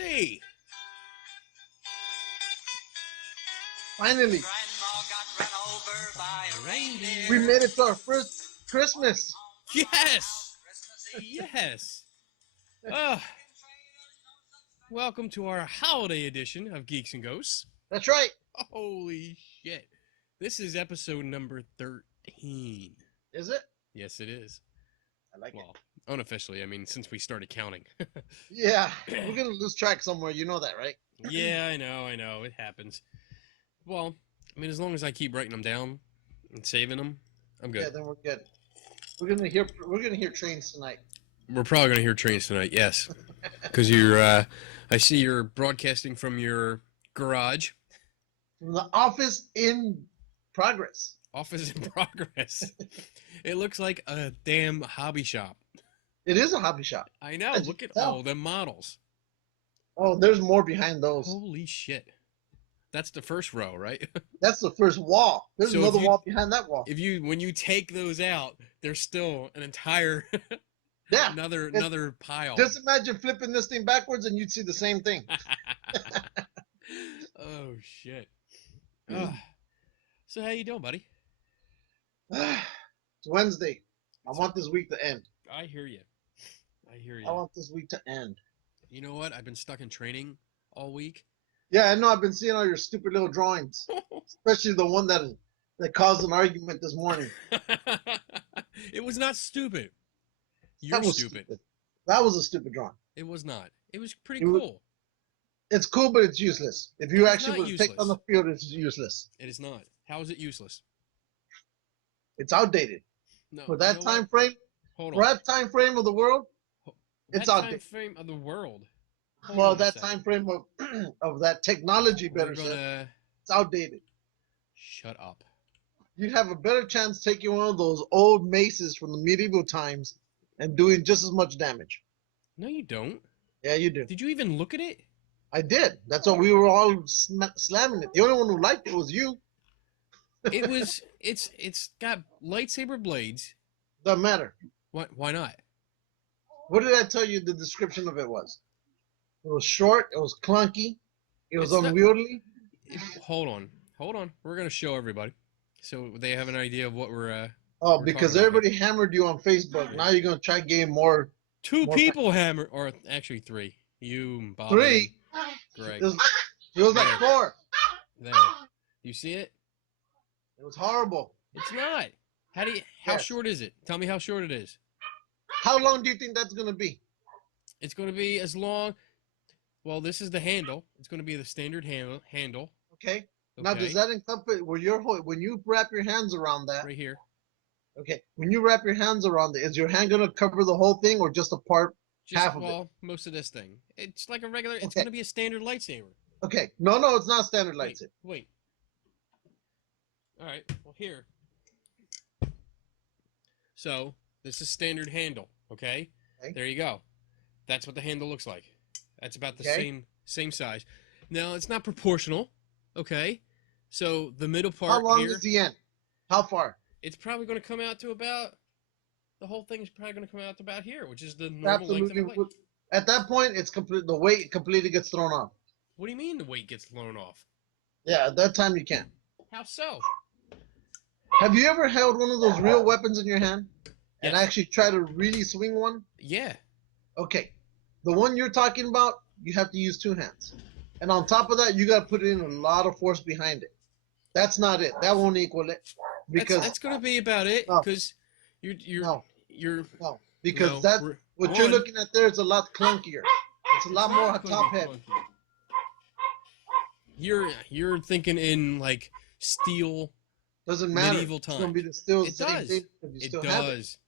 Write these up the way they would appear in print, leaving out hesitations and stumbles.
see. Finally, we made it to our first Christmas. Yes. Yes. Welcome to our holiday edition of Geeks and Ghosts. That's right. Holy shit. This is episode number 13. Is it? Yes, it is. I like Well, unofficially, I mean, since we started counting. it. Yeah, we're going to lose track somewhere. You know that, right? Yeah, I know. It happens. Well, I mean, as long as I keep writing them down and saving them, I'm good. Yeah, then we're good. We're gonna hear trains tonight. We're probably going to hear trains tonight, yes. Because I see you're broadcasting from your garage. From the office in progress. Office in progress. It looks like a damn hobby shop. It is a hobby shop. I know. As Look you at can tell. all them models. Oh, there's more behind those. Holy shit. That's the first row, right? That's the first wall. There's So if another you- wall behind that wall. When you take those out, there's still an entire Yeah. another pile. Just imagine flipping this thing backwards and you'd see the same thing. Oh shit. So how you doing, buddy? It's Wednesday. I want this week to end. I hear you. I want this week to end. You know what? I've been stuck in training all week. Yeah, I know. I've been seeing all your stupid little drawings, especially the one that caused an argument this morning. It was not stupid. You're That was stupid. That was a stupid drawing. It was not. It was pretty It was- cool. It's cool, but it's useless. If you It's actually not were to take on the useless. field, it's useless. It is not. How is it useless? It's outdated. No. For you that know time what? frame, Hold for on. that time frame of the world, it's that time outdated. frame of the world. Hold Well, on a that second. time frame of of that technology, We're better said, gonna it's outdated. shut up. You'd have a better chance taking one of those old maces from the medieval times and doing just as much damage. No, you don't. Yeah, you do. Did you even look at it? I did. That's why we were all slamming it. The only one who liked it was you. It was. It's got lightsaber blades. Doesn't matter. What? Why not? What did I tell you the description of it was? It was short. It was clunky. It was It's not- unwieldy. Hold on. We're gonna show everybody, so they have an idea of what we're. Oh, We're because talking about everybody hammered you on Facebook. Now you're going to try getting more. Two More people hammer, or actually three. You, Bobby, Three. Greg. It was like four. There. You see it? It was horrible. It's not. How Yes. short is it? Tell me how short it is. How long do you think that's going to be? It's going to be as long. Well, this is the handle. It's going to be the standard handle. Okay. Now, Okay? does that encompass when you wrap your hands around that? Right here? Okay. When you wrap your hands around it, is your hand going to cover the whole thing or just a part? Just, Half of it. well, most of this thing. It's like a regular. It's Okay. going to be a standard lightsaber. Okay. No, it's not standard Wait, lightsaber. wait. All right. Well, here. So this is standard handle. Okay. Okay. There you go. That's what the handle looks like. That's about the Okay. same size. Now it's not proportional. Okay. So the middle part How long here, is the end? How far? it's probably going to come out to about. The whole thing is probably going to come out to about here, which is the normal length Absolutely. of a blade. At that point, it's complete. The weight completely gets thrown off. What do you mean the weight gets thrown off? Yeah, at that time you can. How so? Have you ever held one of those real weapons in your hand and Yes. actually try to really swing one? Yeah. Okay. The one you're talking about, you have to use two hands. And on top of that, you got to put in a lot of force behind it. That's not it. That won't equal it. Because That's going to be about it No. because you're no, you're because no, that we're- what you're one, looking at there is a lot clunkier. It's a lot more not gonna top be heavy. clunky. You're thinking in like steel. Doesn't matter. Medieval It's gonna time. be still the It same does. thing. If you It still have it. does.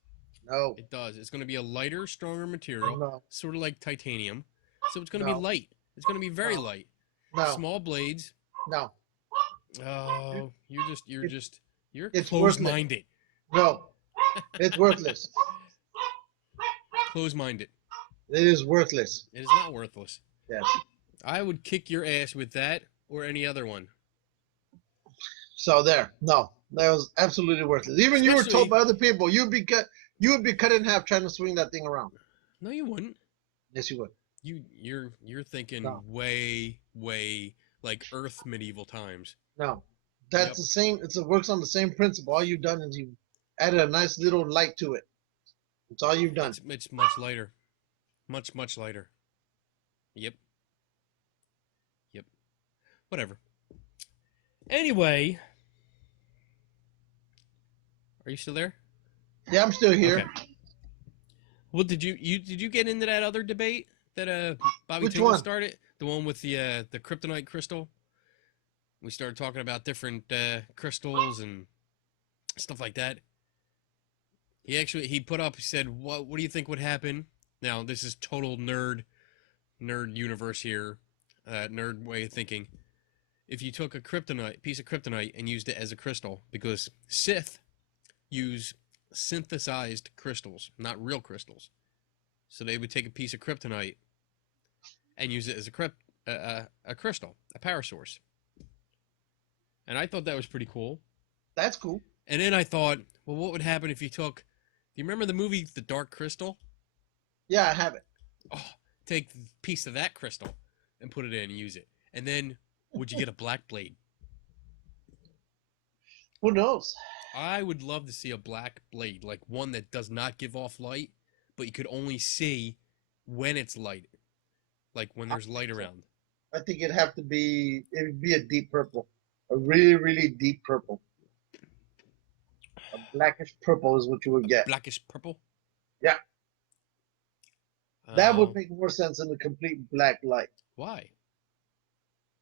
No. It does. It's going to be a lighter, stronger material, No. sort of like titanium. So it's going to No. be light. It's going to be very No. light. No. Small blades. No. Oh, you're It's closed-minded. No. It's worthless. Closed-minded. It is worthless. It is not worthless. Yes. I would kick your ass with that or any other one. So there. No. That was absolutely worthless. Even you were Especially- told by other people you would be cut in half trying to swing that thing around. No, you wouldn't. Yes, you would. You're thinking No, way like Earth medieval times. no. Yep. That's the same. It works on the same principle. All you've done is you added a nice little light to it. That's all you've done. It's much lighter. Much lighter. Yep. Yep. Whatever. Anyway, are you still there? Yeah, I'm still here. Okay. Well, did you get into that other debate that Bobby Which Tingle one? started? The one with the kryptonite crystal. We started talking about different crystals and stuff like that. He put up. He said, What do you think would happen?" Now this is total nerd universe here, nerd way of thinking. If you took a piece of kryptonite, and used it as a crystal, because Sith use synthesized crystals, not real crystals. So they would take a piece of kryptonite and use it as a crystal, a power source. And I thought that was pretty cool. That's cool. And then I thought, well, what would happen if you took? Do you remember the movie The Dark Crystal? Yeah, I have it. Oh, take a piece of that crystal and put it in and use it. And then would you get a black blade? Who knows? I would love to see a black blade, like one that does not give off light, but you could only see when it's light, like when there's light around. I think it'd be a deep purple. A really, really deep purple. A blackish purple is what you would get. Blackish purple? Yeah. That would Uh, make more sense than a complete black light. why?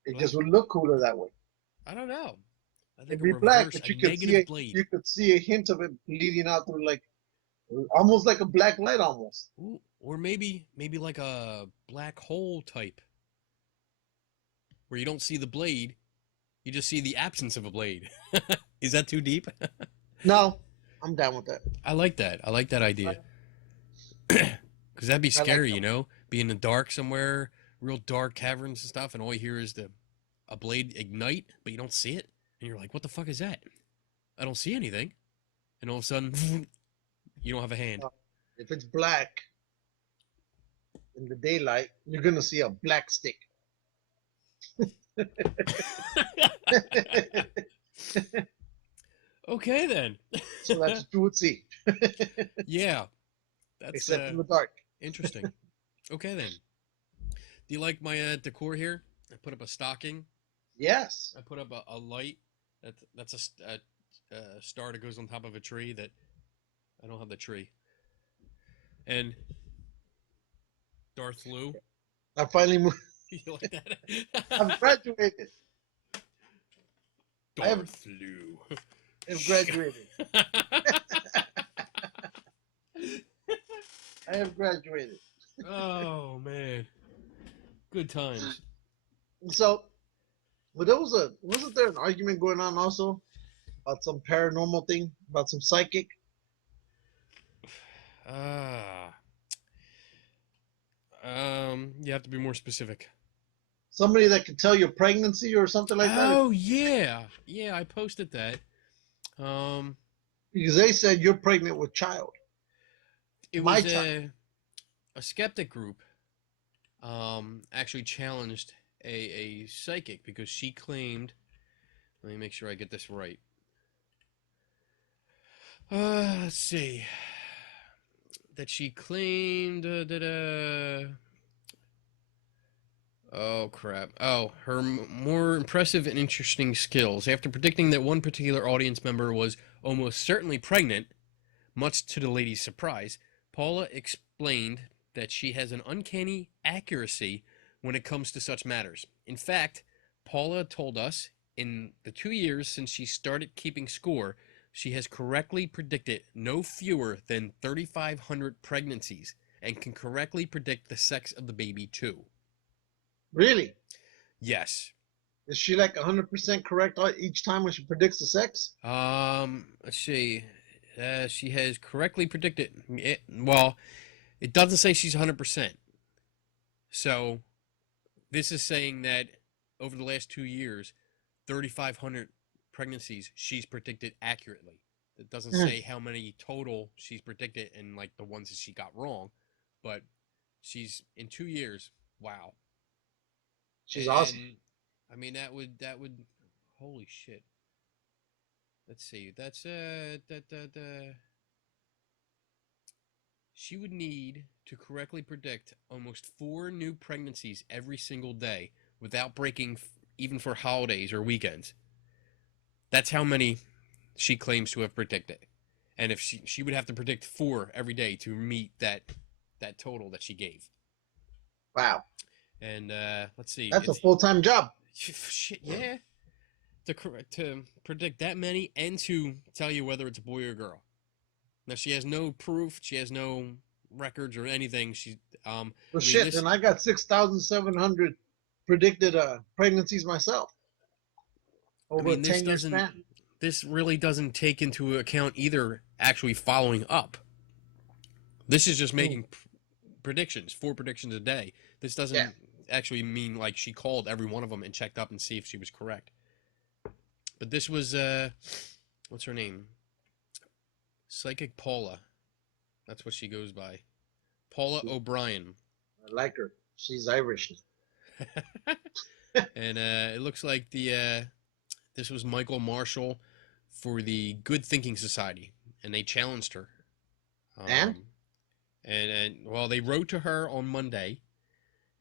It Black? just would look cooler that way. I don't know. I think It'd a be black, reverse, but a negative blade. you could see a hint of it bleeding out through like almost like a black light almost. Ooh, or maybe like a black hole type, where you don't see the blade, you just see the absence of a blade. Is that too deep? No, I'm down with that. I like that. I like that idea. Because that'd be I like scary, that. you know? Be in the dark somewhere, real dark caverns and stuff, and all you hear is a blade ignite, but you don't see it. And you're like, what the fuck is that? I don't see anything. And all of a sudden, you don't have a hand. If it's black in the daylight, you're gonna see a black stick. Okay, then. So that's what you would see, Yeah, that's except in the dark. interesting. Okay, then. Do you like my decor here? I put up a stocking. Yes. I put up a light. That's a star that goes on top of a tree. That I don't have the tree. And Darth Lou. I finally moved. You like I've that? graduated. Darth Lou. I've graduated. I have graduated. Oh man, good times. So, but wasn't there an argument going on also about some paranormal thing, about some psychic? Ah, you have to be more specific. Somebody that could tell your pregnancy or something like that? Oh yeah, yeah. I posted that. Because they said you're pregnant with child. It My was child. a skeptic group. Actually challenged a psychic because she claimed. Let me make sure I get this right. Let's see. That she claimed oh crap. Oh, her more impressive and interesting skills. After predicting that one particular audience member was almost certainly pregnant, much to the lady's surprise, Paula explained that she has an uncanny accuracy when it comes to such matters. In fact, Paula told us in the 2 years since she started keeping score, she has correctly predicted no fewer than 3,500 pregnancies and can correctly predict the sex of the baby too. Really? Yes. Is she like 100% correct each time when she predicts the sex? Let's see. She has correctly predicted. Well, it doesn't say she's 100%. So, this is saying that over the last 2 years, 3,500 pregnancies she's predicted accurately. It doesn't say how many total she's predicted and like the ones that she got wrong, but she's in 2 years Wow. She's awesome. And I mean that would holy shit. Let's see. That's she would need to correctly predict almost 4 new pregnancies every single day without breaking even for holidays or weekends. That's how many she claims to have predicted. And if she would have to predict 4 every day to meet that total that she gave. Wow. And let's see. That's a It's full-time job. shit, yeah. To predict that many and to tell you whether it's a boy or girl. Now she has no proof. She has no records or anything. She Well, I mean shit, this. and I got 6,700 predicted pregnancies myself I over a mean this 10-year doesn't. span. This really doesn't take into account either actually following up. This is just making predictions, 4 predictions a day. This doesn't Yeah. actually mean like she called every one of them and checked up and see if she was correct. But this was what's her name? Psychic Paula. That's what she goes by. Paula O'Brien. I like her. She's Irish. And it looks like this was Michael Marshall for the Good Thinking Society, and they challenged her. And? And well, they wrote to her on Monday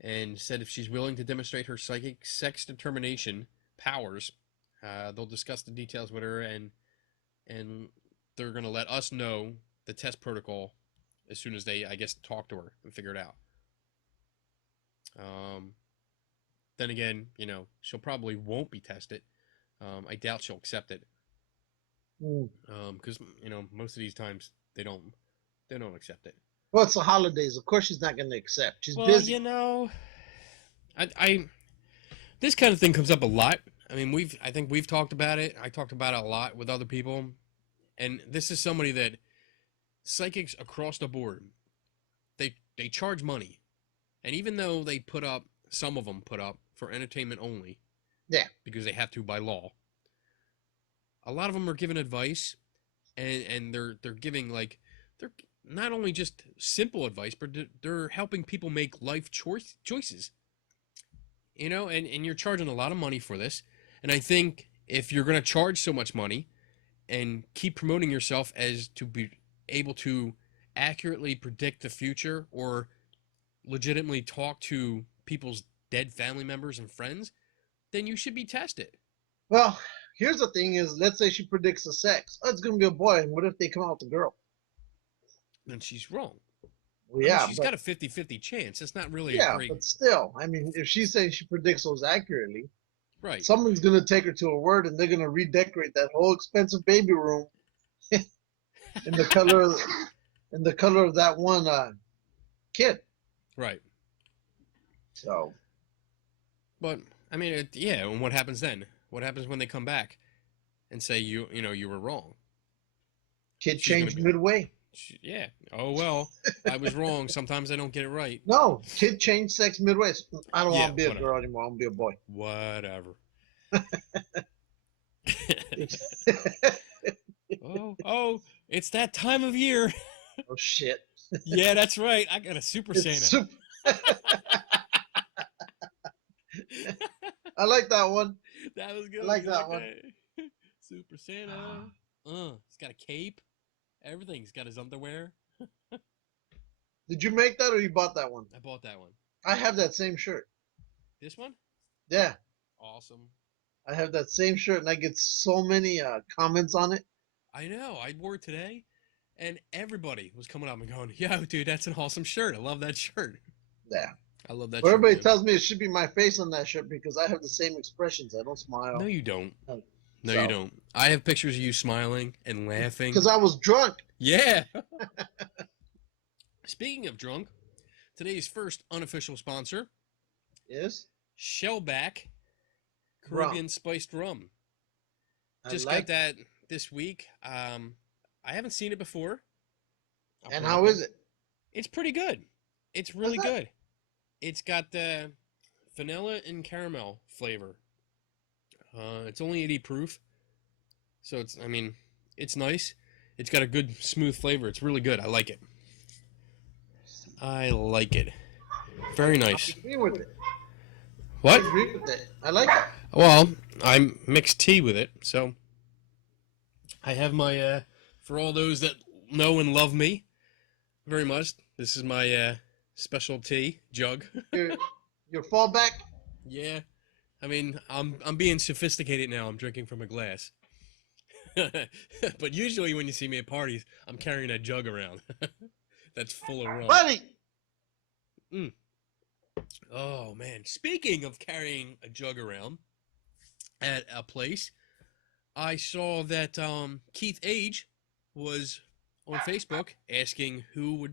and said if she's willing to demonstrate her psychic sex determination powers, they'll discuss the details with her, and they're gonna let us know the test protocol as soon as they, I guess, talk to her and figure it out. Then again, she'll probably won't be tested. I doubt she'll accept it. Because most of these times they don't accept it. Well, it's the holidays. Of course, she's not going to accept. She's Well, busy. I this kind of thing comes up a lot. I mean, I think we've talked about it. I talked about it a lot with other people, and this is somebody that psychics across the board, they charge money, and even though some of them put up for entertainment only, Yeah, because they have to by law. A lot of them are giving advice, and they're giving they're not only just simple advice, but they're helping people make life choices. And you're charging a lot of money for this. And I think if you're going to charge so much money and keep promoting yourself as to be able to accurately predict the future or legitimately talk to people's dead family members and friends, then you should be tested. well, here's the thing is, let's say she predicts the sex. Oh, it's going to be a boy. And what if they come out with a girl? Then she's wrong. Well, yeah, she's got a 50-50 chance. It's not really yeah, a great... but still, I mean, if she's saying she predicts those accurately, right. Someone's going to take her to her word, and they're going to redecorate that whole expensive baby room in the color of that one kid. Right. So. But I mean, yeah. And what happens then? What happens when they come back and say you were wrong? Kid changed midway. Yeah. Oh well, I was wrong. Sometimes I don't get it right. No, kid changed sex midway. I don't want to be a girl anymore. I want to be a boy. Whatever. oh, it's that time of year. Oh shit. Yeah, that's right. I got a Super Santa. I like that one. That was good. I like that one. Super Santa. He's got a cape. Everything. He's got his underwear. Did you make that or you bought that one? I bought that one. I have that same shirt. This one? Yeah. Awesome. I have that same shirt and I get so many comments on it. I know. I wore it today and everybody was coming up and going, yo, dude, that's an awesome shirt. I love that shirt. Yeah. I love that shirt. Everybody dude. tells me it should be my face on that shirt because I have the same expressions. I don't smile. No, you don't. No, So. you don't. I have pictures of you smiling and laughing. Because I was drunk. Yeah. Speaking of drunk, today's first unofficial sponsor is Shellback Caribbean Spiced Rum. Just got that this week. I haven't seen it before. And how is it? It's pretty good. It's really good. It's got the vanilla and caramel flavor. It's only 80 proof. So it's nice. It's got a good smooth flavor. It's really good. I like it. Very I nice. agree with it. I What? agree with it. I like it. Well, I mixed tea with it, so I have my for all those that know and love me very much. This is my special tea jug. Your fallback. Yeah, I mean, I'm being sophisticated now. I'm drinking from a glass. But usually when you see me at parties, I'm carrying a jug around that's full of rum. Buddy! Mm. Oh man! Speaking of carrying a jug around at a place, I saw that Keith Age was on Facebook asking who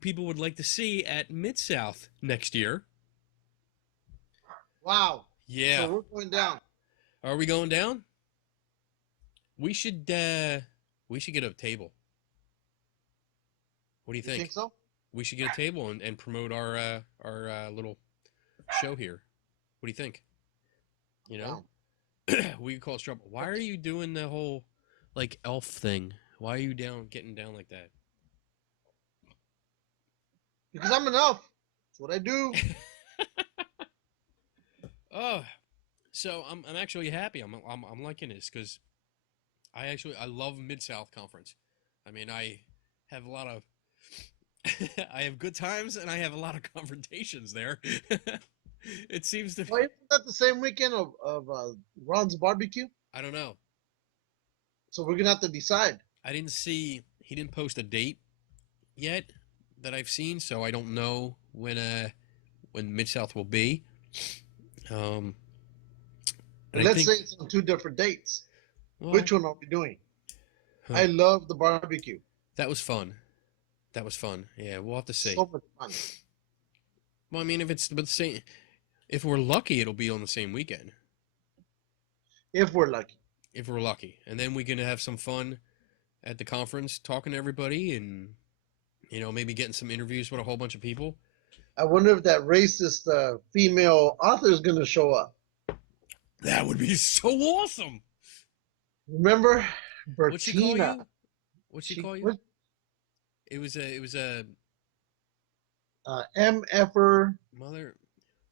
people would like to see at Mid South next year. Wow. Yeah, So we're going down. are we going down? We should get a table. What do you You think so? We should get a table and promote our little show here. What do you think? You know, we could call it trouble. Why are you doing the whole like elf thing? Why are you getting down like that? Because I'm an elf. That's what I do. Oh, so I'm actually happy. I'm liking this because I love Mid South Conference. I mean, I have a lot of I have good times and I have a lot of confrontations there. It seems to. Well, isn't that the same weekend of Ron's barbecue? I don't know. So we're gonna have to decide. I didn't see. He didn't post a date yet that I've seen, so I don't know when Mid South will be. And Let's say it's on 2 different dates. well, Which one are we doing? huh, I love the barbecue. that was fun. That was fun. Yeah, we'll have to see. So much fun. Well, I mean, if it's the same, if we're lucky, it'll be on the same weekend. If we're lucky. If we're lucky, and then we can have some fun at the conference, talking to everybody, and maybe getting some interviews with a whole bunch of people. I wonder if that racist female author is gonna show up. That would be so awesome. Remember, What'd she call Bertina. you? What'd she call you? It was a MFer. mother.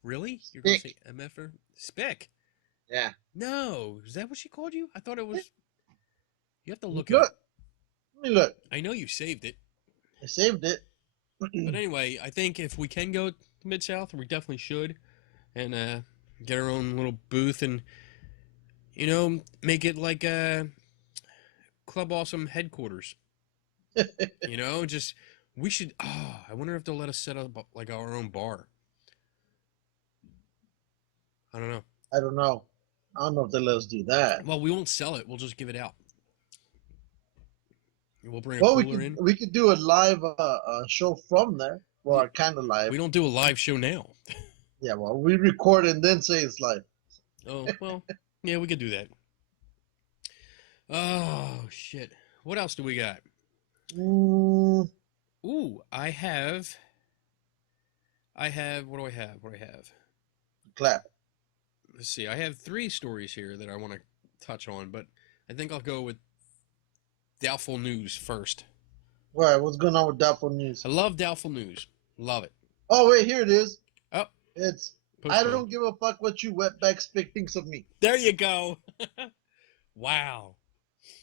Really? You're gonna say Spick. MFer? Spick? Yeah. No, is that what she called you? I thought it was. You have to look it Look. up. Let me look. I know you saved it, I saved it. but anyway, I think if we can go to Mid South, we definitely should, and get our own little booth and make it like Club Awesome headquarters. Just we should. Oh, I wonder if they'll let us set up like our own bar. I don't know. I don't know. I don't know if they let us do that. Well, we won't sell it. We'll just give it out. We'll bring a Well, cooler in. we could do a live show from there. Well, kind of live. We don't do a live show now. Yeah, well, we record and then say it's live. Oh, well, yeah, we could do that. Oh, shit. What else do we got? Ooh, I have. What do I have? Clap. Let's see. I have 3 stories here that I want to touch on, but I think I'll go with doubtful news first. Right, what's going on with doubtful news? I love doubtful news. Love it. Oh, wait, here it is. Oh. It's, Postcode. I don't give a fuck what you wetback spick thinks of me. There you go. Wow.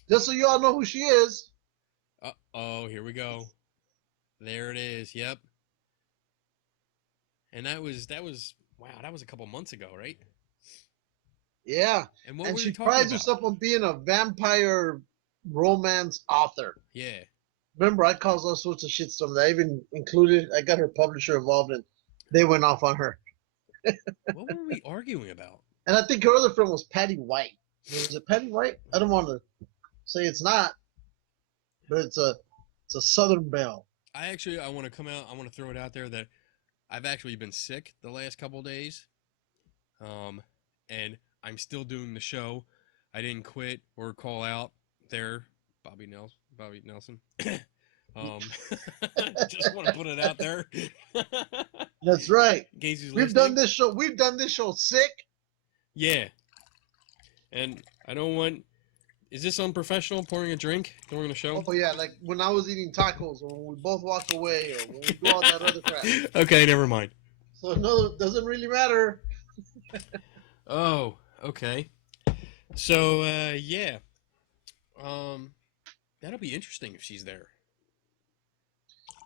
Just so you all know who she is. Oh, here we go. There it is. Yep. And that was wow, that was a couple months ago, right? Yeah. And what And were she you talking prides about? herself on being a vampire romance author. Yeah. Remember, I caused all sorts of shitstorms. I even included, I got her publisher involved, and they went off on her. What were we arguing about? And I think her other friend was Patty White. Was it Patty White? I don't want to say it's not, but it's a Southern belle. I want to come out. I want to throw it out there that I've actually been sick the last couple days, and I'm still doing the show. I didn't quit or call out there, Bobby Nelson. Just want to put it out there. That's right. Gazy's We've done this show. We've done this show sick. Yeah, and I don't want. Is this unprofessional? Pouring a drink during the show? Oh yeah, like when I was eating tacos, or when we both walk away, or when we do all that other crap. Okay, never mind. So no, it doesn't really matter. Oh, okay. So, yeah. That'll be interesting if she's there.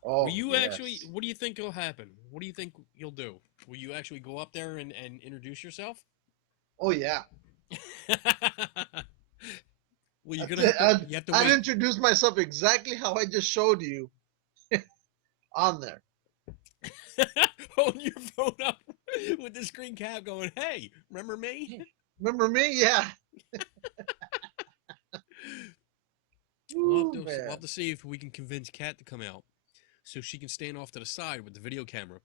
Will Oh you actually? yes. What do you think will happen? What do you think you'll do? Will you actually go up there and introduce yourself? Oh yeah. Well, you're I'd, gonna have to. I'd, You have to I'd wait. introduce myself exactly how I just showed you on there. Holding your phone up with the screen cap, going, "Hey, remember me?" Remember me? Yeah. Ooh, We'll man. have to see if we can convince Kat to come out, so she can stand off to the side with the video camera.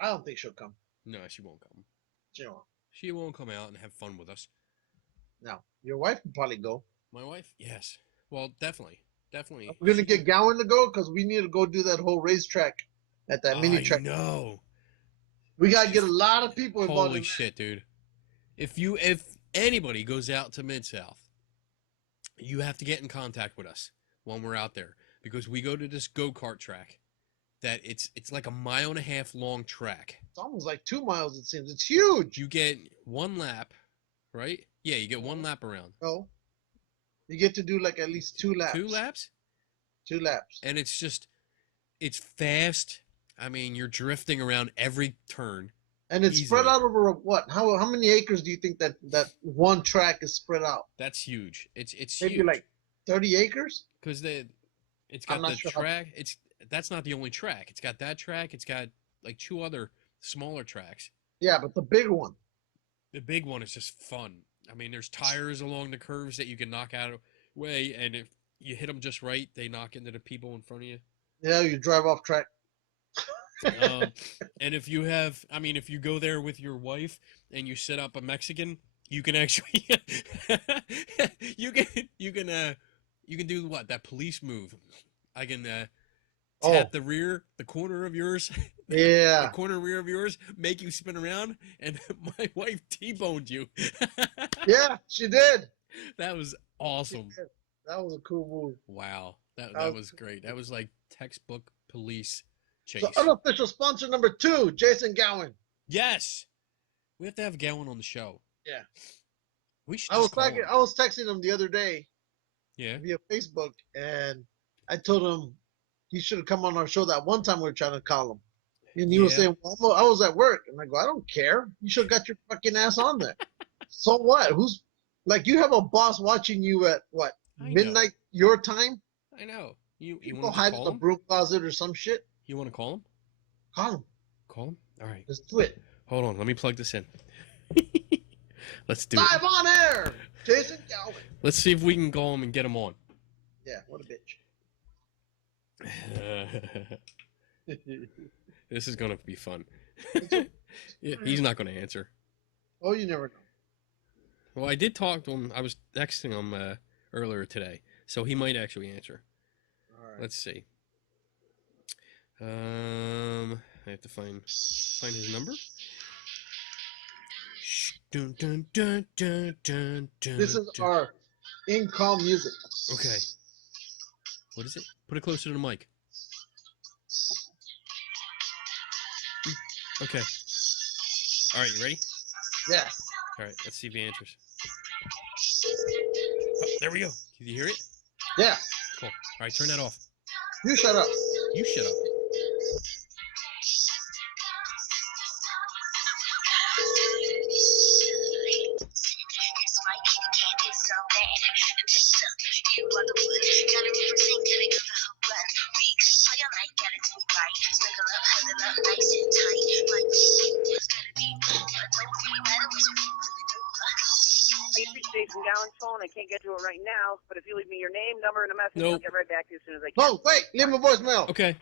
I don't think she'll come. No, she won't come. She won't. She won't come out and have fun with us. No. Your wife can probably go. My wife? Yes. Well, definitely. Definitely. We're gonna get Gowan to go because we need to go do that whole racetrack at that mini I track. know. We gotta get a lot of people involved Holy in shit, dude. If anybody goes out to Mid-South, you have to get in contact with us when we're out there because we go to this go-kart track that it's like a 1.5 mile long track. It's almost like 2 miles. It seems it's huge. You get one lap, right? Yeah, you get one lap around. No, you get to do like at least 2 laps. 2 laps? 2 laps. And it's fast. I mean, you're drifting around every turn. And it's easily. spread out over what? How many acres do you think that one track is spread out? That's huge. It's Maybe huge. like 30 acres? Because it's got the track. That's not the only track. It's got that track. It's got like 2 other smaller tracks. Yeah, but the big one. The big one is just fun. I mean, there's tires along the curves that you can knock out of the way, and if you hit them just right, they knock into the people in front of you. Yeah, you drive off track. And if you go there with your wife and you set up a Mexican, you can actually you can do what, that police move. I can tap the corner of yours, Yeah. the corner rear of yours, make you spin around, and my wife T-boned you. Yeah, she did. That was awesome. That was a cool move. Wow, that was great. That was like textbook police chase. So unofficial sponsor number 2, Jason Gowan. Yes, we have to have Gowan on the show. Yeah, we should. I was texting him the other day. Yeah. Via Facebook, and I told him he should have come on our show that one time we were trying to call him, and he was saying, "Well, I was at work," and I go, "I don't care. You should have got your fucking ass on there." So what? Who's like, you have a boss watching you at what, midnight your time? I know. You go hide in the broom closet or some shit. You want to call him? Call him. Call him? All right. Let's do it. Hold on. Let me plug this in. Let's do Live on air, Jason Gowan. Let's see if we can call him and get him on. Yeah, what a bitch. This is gonna be fun. Yeah, he's not gonna answer. Oh, you never know. Well, I did talk to him. I was texting him earlier today, so he might actually answer. All right. Let's see. I have to find his number. Dun, dun, dun, dun, dun, dun, this is our in-call music. Okay. What is it? Put it closer to the mic. Okay. All right, you ready? Yeah. All right, let's see if he answers. Oh, there we go. Did you hear it? Yeah. Cool. All right, turn that off. You shut up. You shut up. Jason Gowan's phone. I can't get to it right now, but if you leave me your name, number, and a message, I'll get right back to you as soon as I can. Oh, wait, leave him a voicemail. Okay.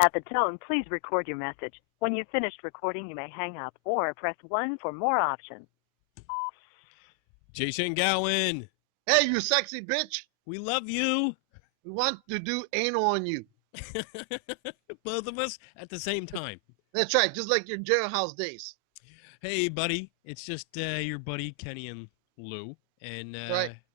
At the tone, please record your message. When you've finished recording, you may hang up or press 1 for more options. Jason Gowan. Hey, you sexy bitch. We love you. We want to do anal on you. Both of us at the same time. That's right, just like your jailhouse days. Hey, buddy. It's just your buddy Kenny and Lou. And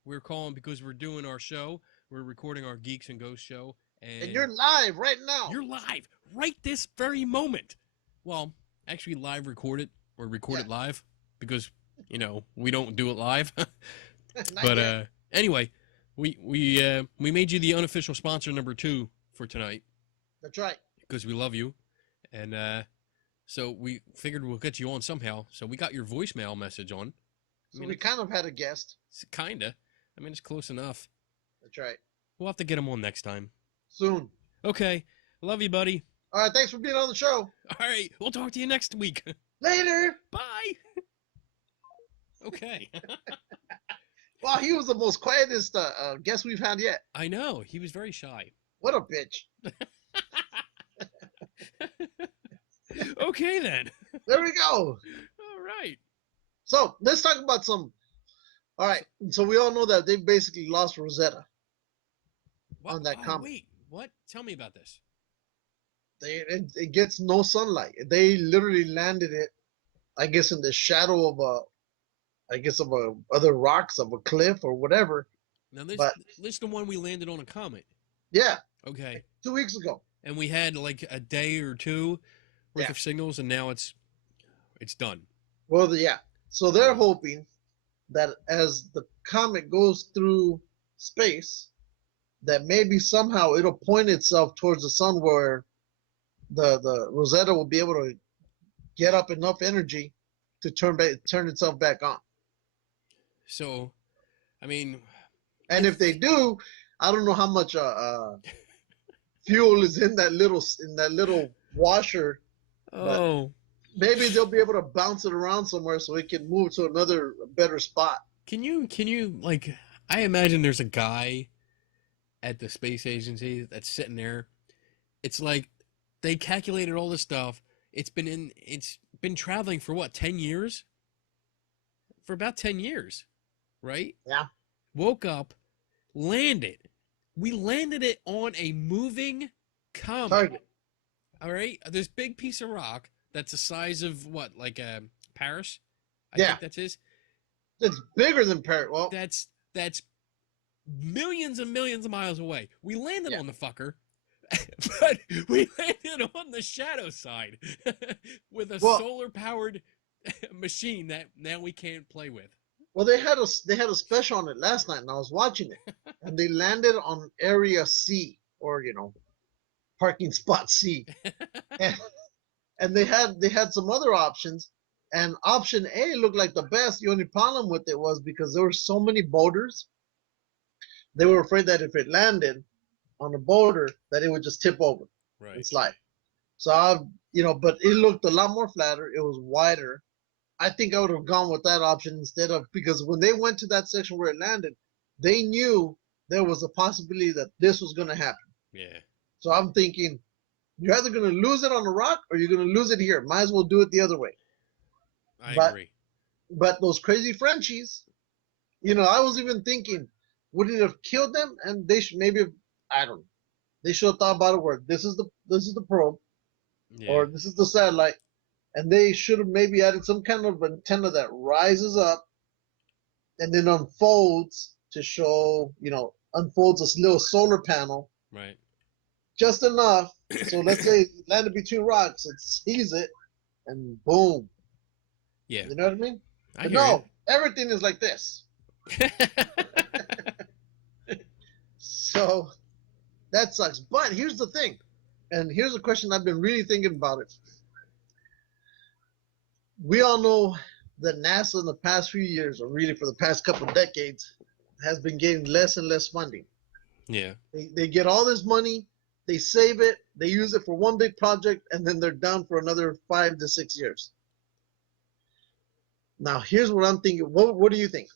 we're calling because we're doing our show. We're recording our Geeks and Ghosts show. And you're live right now. You're live right this very moment. Well, actually live record it or record it live because we don't do it live. But anyway, we made you the unofficial sponsor number 2 for tonight. That's right. Because we love you, and so we figured we'll get you on somehow. So we got your voicemail message on. So we kind of had a guest. Kinda. I mean, it's close enough. That's right. We'll have to get him on next time. Soon. Okay. Love you, buddy. All right. Thanks for being on the show. All right. We'll talk to you next week. Later. Bye. Okay. Wow, he was the most quietest guest we've had yet. I know. He was very shy. What a bitch. Okay, then. There we go. All right. So let's talk about some. All right. So we all know that they basically lost Rosetta on that comet. Wait, what? Tell me about this. It gets no sunlight. They literally landed it, I guess, in the shadow of other rocks of a cliff or whatever. Now this is the one we landed on a comet. Yeah. Okay. 2 weeks ago. And we had like a day or two worth of signals, and now it's done. Well, so they're hoping that as the comet goes through space, that maybe somehow it'll point itself towards the sun where the Rosetta will be able to get up enough energy to turn itself back on. So, I mean, and if they do, I don't know how much fuel is in that little washer. Oh, maybe they'll be able to bounce it around somewhere so it can move to another better spot. Can you like? I imagine there's a guy at the space agency that's sitting there. It's like they calculated all this stuff. It's been traveling for what, 10 years? For about 10 years, right? Yeah. Woke up, landed. We landed it on a moving comet. Target. All right, this big piece of rock that's the size of what, like Paris? I think that's his. It's bigger than Paris. Well, that's millions and millions of miles away. We landed on the fucker, but we landed on the shadow side with a solar-powered machine that now we can't play with. Well, they had a special on it last night, and I was watching it, and they landed on Area C, or parking spot C, and they had some other options, and option A looked like the best. The only problem with it was because there were so many boulders. They were afraid that if it landed on a boulder, that it would just tip over and slide. So but it looked a lot more flatter. It was wider. I think I would have gone with that option instead of, because when they went to that section where it landed, they knew there was a possibility that this was going to happen. Yeah. So I'm thinking, you're either going to lose it on the rock or you're going to lose it here. Might as well do it the other way. I agree. But those crazy Frenchies, I was even thinking, would it have killed them? And they should maybe have, I don't know. They should have thought about it where this is the probe, or this is the satellite, and they should have maybe added some kind of antenna that rises up and then unfolds to show, unfolds this little solar panel. Right. Just enough. So let's say it landed between rocks, it sees it, and boom. Yeah. You know what I mean? I hear you. Everything is like this. So that sucks. But here's the thing, and here's a question I've been really thinking about it. We all know that NASA in the past few years, or really for the past couple of decades, has been getting less and less funding. Yeah. They get all this money, they save it, they use it for one big project, and then they're done for another 5 to 6 years. Now, here's what I'm thinking. What do you think?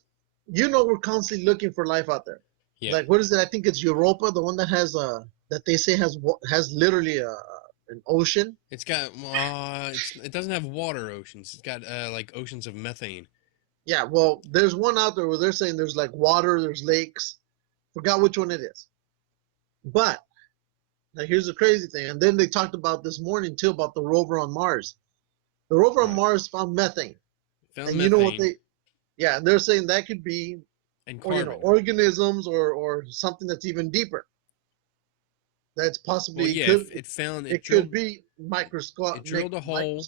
We're constantly looking for life out there. Yeah. Like, what is it? I think it's Europa, the one that has that they say has literally an ocean. It's got it doesn't have water oceans. It's got like oceans of methane. Yeah, well, there's one out there where they're saying there's like water, there's lakes. Forgot which one it is. But now here's the crazy thing. And then they talked about this morning too about the rover on Mars. The rover on Mars found methane. Found and methane. You know what and they're saying that could be organisms or something that's even deeper. That's possibly it could be microscopic. It drilled a hole,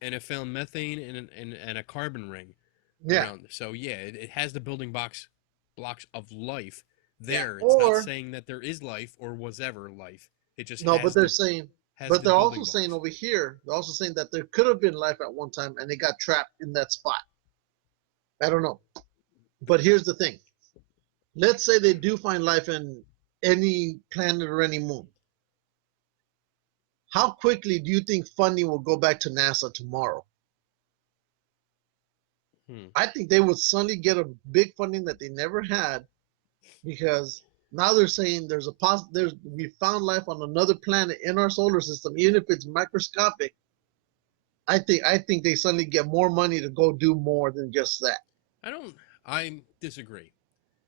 and it found methane and a carbon ring. Yeah. Around. So yeah, it has the building blocks of life there. Yeah. It's not saying that there is life or was ever life. It just no, has but they're saying, but they're also saying blocks. over here, they're also saying that there could have been life at one time and they got trapped in that spot. I don't know, but here's the thing. Let's say they do find life in any planet or any moon. How quickly do you think funding will go back to NASA tomorrow? I think they would suddenly get a big funding that they never had, because now they're saying we found life on another planet in our solar system, even if it's microscopic. I think they suddenly get more money to go do more than just that. I disagree.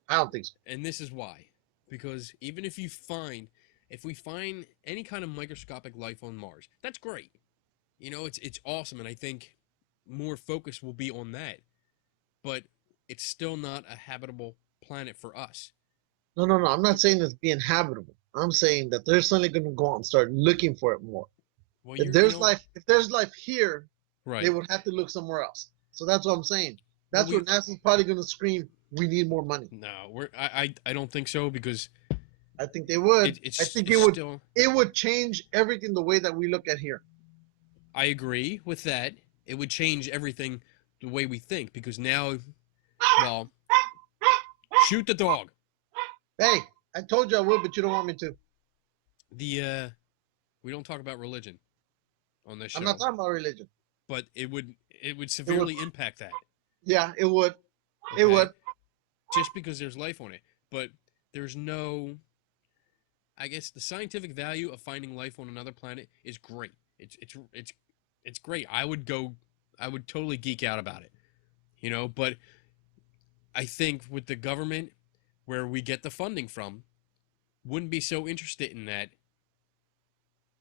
I don't think so. And this is why. Because even if we find any kind of microscopic life on Mars, that's great. You know, it's awesome, and I think more focus will be on that. But it's still not a habitable planet for us. No. I'm not saying it's being habitable. I'm saying that they're suddenly going to go out and start looking for it more. Well, if there's life here, right, they would have to look somewhere else. So that's what I'm saying. That's where NASA's probably going to scream, "We need more money." No, I don't think so, because I think they would. I think it would change everything the way that we look at here. I agree with that. It would change everything the way we think, because now, well, shoot the dog. Hey, I told you I would, but you don't want me to. We don't talk about religion on this show. I'm not talking about religion. But it would severely impact that. Yeah, it would. Okay? It would. Just because there's life on it. But there's no, I guess the scientific value of finding life on another planet is great. It's great. I would totally geek out about it. You know, but I think with the government, where we get the funding from, wouldn't be so interested in that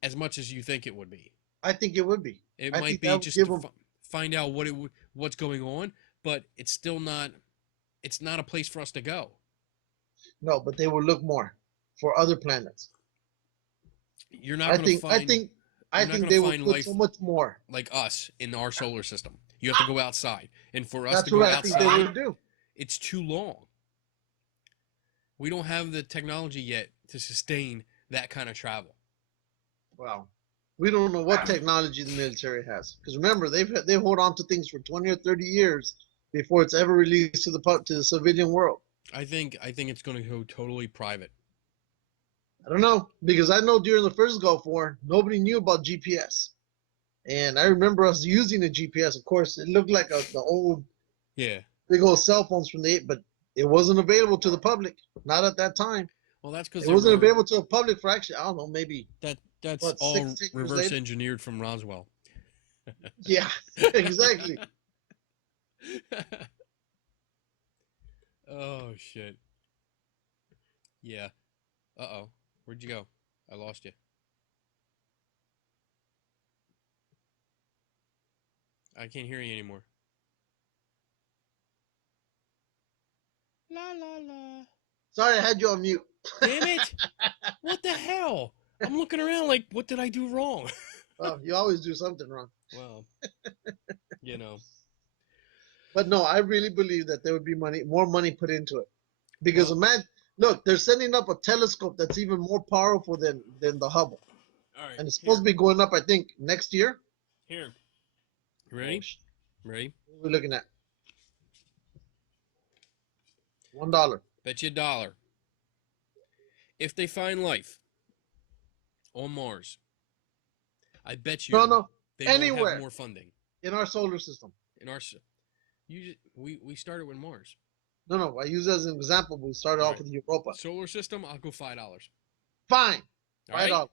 as much as you think it would be. I think it would be. It might be just to find out what's going on, but it's still not. It's not a place for us to go. No, but they will look more for other planets. You're not going to find. I think they will put so much more like us in our solar system. You have to go outside, and for us to go outside, they would do. It's too long. We don't have the technology yet to sustain that kind of travel. Well, we don't know what technology the military has, because remember they hold on to things for 20 or 30 years before it's ever released to the civilian world. I think it's going to go totally private. I don't know, because I know during the first Gulf War nobody knew about GPS, and I remember us using a GPS. Of course, it looked like the old big old cell phones from the 80s, but it wasn't available to the public. Not at that time. Well, that's because it wasn't available to the public for actually, I don't know, maybe that's all reverse engineered from Roswell. Yeah, exactly. Oh shit. Yeah. Uh-oh. Where'd you go? I lost you. I can't hear you anymore. La la la. Sorry, I had you on mute. Damn it! What the hell? I'm looking around like, what did I do wrong? Well, you always do something wrong. Well, you know. But no, I really believe that there would be more money put into it. Because look, they're sending up a telescope that's even more powerful than the Hubble. All right. And it's supposed to be going up, I think, next year. Here. You ready? Ready? What are we looking at? $1. Bet you $1. If they find life on Mars, I bet you they anywhere won't have more funding in our solar system. We started with Mars. No, I use it as an example, but we started off with Europa. Solar system, I'll go $5. Fine. $5. Right?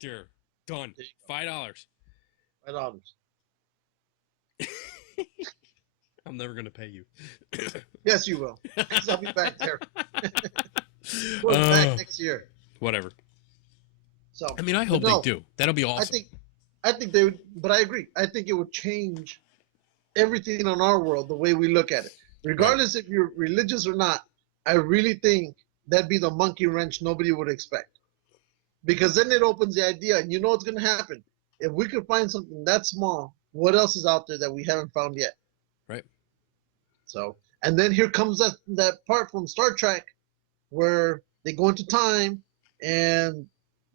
There. Done. $5. $5. I'm never gonna pay you. Yes, you will. Because I'll be back there. We'll be back next year. Whatever. So I mean, I hope they do. That'll be awesome. I think they would, but I agree. I think it would change everything on our world, the way we look at it. Regardless if you're religious or not, I really think that'd be the monkey wrench nobody would expect. Because then it opens the idea, and you know what's going to happen. If we could find something that small, what else is out there that we haven't found yet? Right. So, and then here comes that part from Star Trek where they go into time and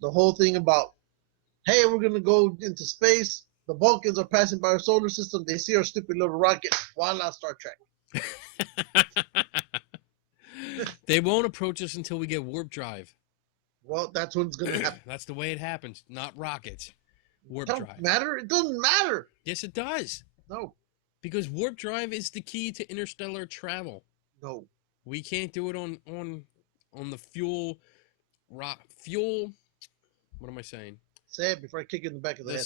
the whole thing about, hey, we're going to go into space. The Vulcans are passing by our solar system. They see our stupid little rocket. Voila, Star Trek. They won't approach us until we get warp drive. Well, that's when it's going to happen. That's the way it happens, not rockets. Warp It doesn't drive. matter. It doesn't matter. Yes, it does. No. Because warp drive is the key to interstellar travel. No. We can't do it on the fuel. What am I saying? Say it before I kick you in the back of the head.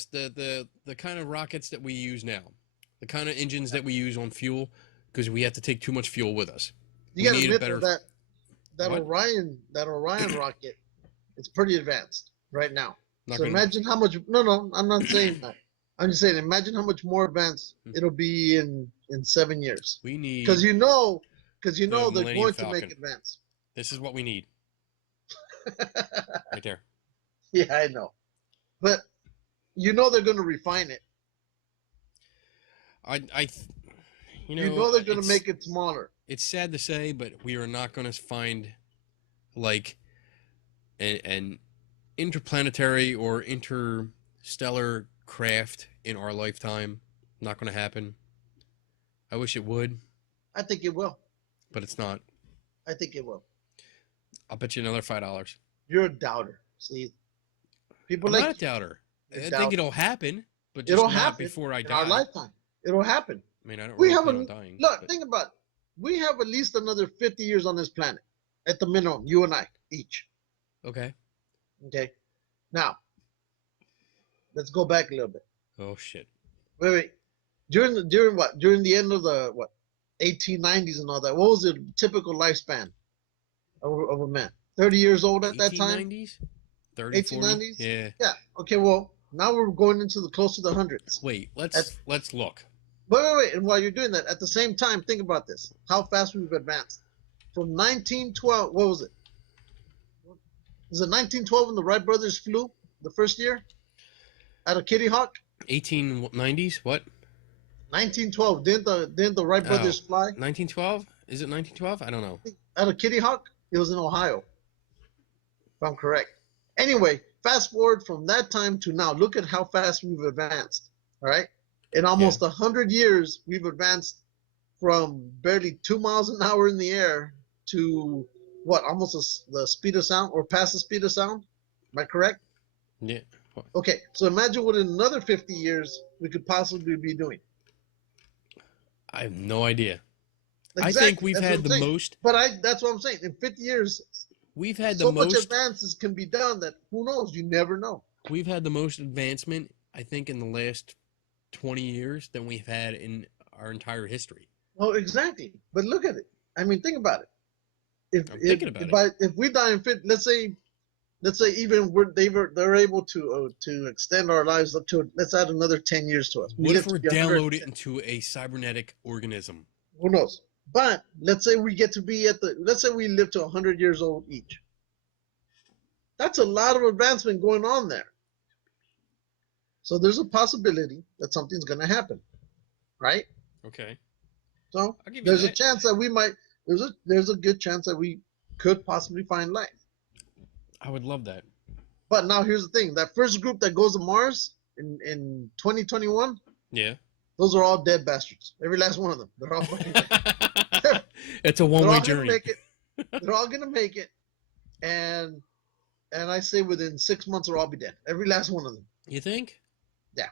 The kind of rockets that we use now, the kind of engines that we use on fuel, because we have to take too much fuel with us. You got to admit that Orion rocket, it's pretty advanced right now. So imagine how much. No, I'm not saying that. I'm just saying, imagine how much more advanced it'll be in 7 years. We need because you know they're Millennium going Falcon. to make advance. This is what we need. Right there. Yeah, I know, but you know they're going to refine it. You know they're going to make it smaller. It's sad to say, but we are not going to find like an interplanetary or interstellar craft in our lifetime. Not going to happen. I wish it would. I think it will. But it's not. I think it will. I'll bet you another $5. You're a doubter. See, I'm not a doubter. I think it'll happen, but just not before I die. In our lifetime, it'll happen. I mean, I don't really plan on dying. Look, think about it. We have at least another 50 years on this planet, at the minimum. You and I each. Okay. Okay. Now, let's go back a little bit. Oh shit. Wait. During the end of the 1890s and all that, what was the typical lifespan of a man? 30 years old at that time? 1890s? 30, 1890s? Yeah. Yeah. Okay, well, now we're going into the close to the hundreds. Wait, let's look. Wait. And while you're doing that, at the same time, think about this. How fast we've advanced. From 1912, what was it? Was it 1912 when the Wright brothers flew the first year? Out of Kitty Hawk? 1890s? What? 1912. Didn't the Wright brothers fly? 1912? Is it 1912? I don't know. Out of Kitty Hawk? It was in Ohio. If I'm correct. Anyway, fast forward from that time to now. Look at how fast we've advanced. All right? In almost 100 years, we've advanced from barely 2 miles an hour in the air to what? Almost the speed of sound, or past the speed of sound? Am I correct? Yeah. Okay, so imagine what in another 50 years we could possibly be doing. I have no idea. Exactly. I think we've had the most. But that's what I'm saying. In 50 years, we've had so much advances can be done that who knows? You never know. We've had the most advancement, I think, in the last 20 years than we've had in our entire history. Oh, exactly. But look at it. I mean, think about it. If we die in 50, let's say even they're able to extend our lives up to, let's add another 10 years to us. What if we're downloaded into a cybernetic organism? Who knows? But let's say we get to be let's say we live to 100 years old each. That's a lot of advancement going on there. So there's a possibility that something's going to happen, right? Okay. So there's a chance that we might. There's a good chance that we could possibly find life. I would love that. But now here's the thing: that first group that goes to Mars in 2021, yeah, those are all dead bastards. Every last one of them. They're all fucking dead. It's a one-way journey. They're all gonna make it, and I say within 6 months they'll all be dead. Every last one of them. You think? Yeah.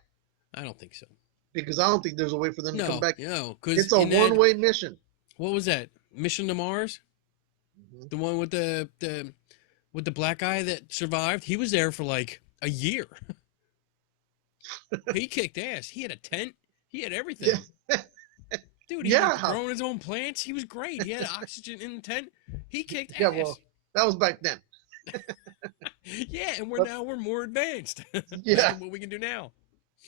I don't think so. Because I don't think there's a way for them to come back. No, it's a one-way mission. What was that? Mission to Mars? Mm-hmm. The one with the black guy that survived? He was there for like a year. He kicked ass. He had a tent. He had everything. Yeah. Dude, he was growing his own plants. He was great. He had oxygen in the tent. He kicked ass. Yeah, well, that was back then. Yeah, and we're more advanced. Yeah. What we can do now.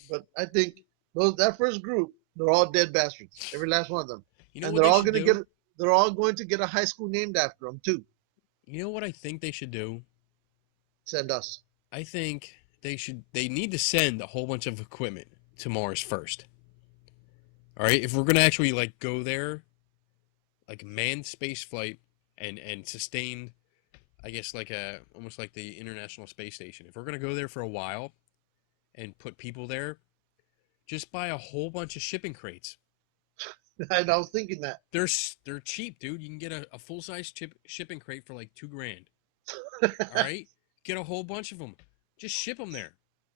But I think that first group, they're all dead bastards. Every last one of them. You know, and they're all going to get a high school named after them too. You know what I think they should do? Send us. I think they need to send a whole bunch of equipment to Mars first. All right, if we're gonna actually like go there, like manned space flight and sustained, I guess like almost like the International Space Station. If we're gonna go there for a while and put people there, just buy a whole bunch of shipping crates. And I was thinking that. They're cheap, dude. You can get a full size shipping crate for like $2,000. All right, get a whole bunch of them. Just ship them there.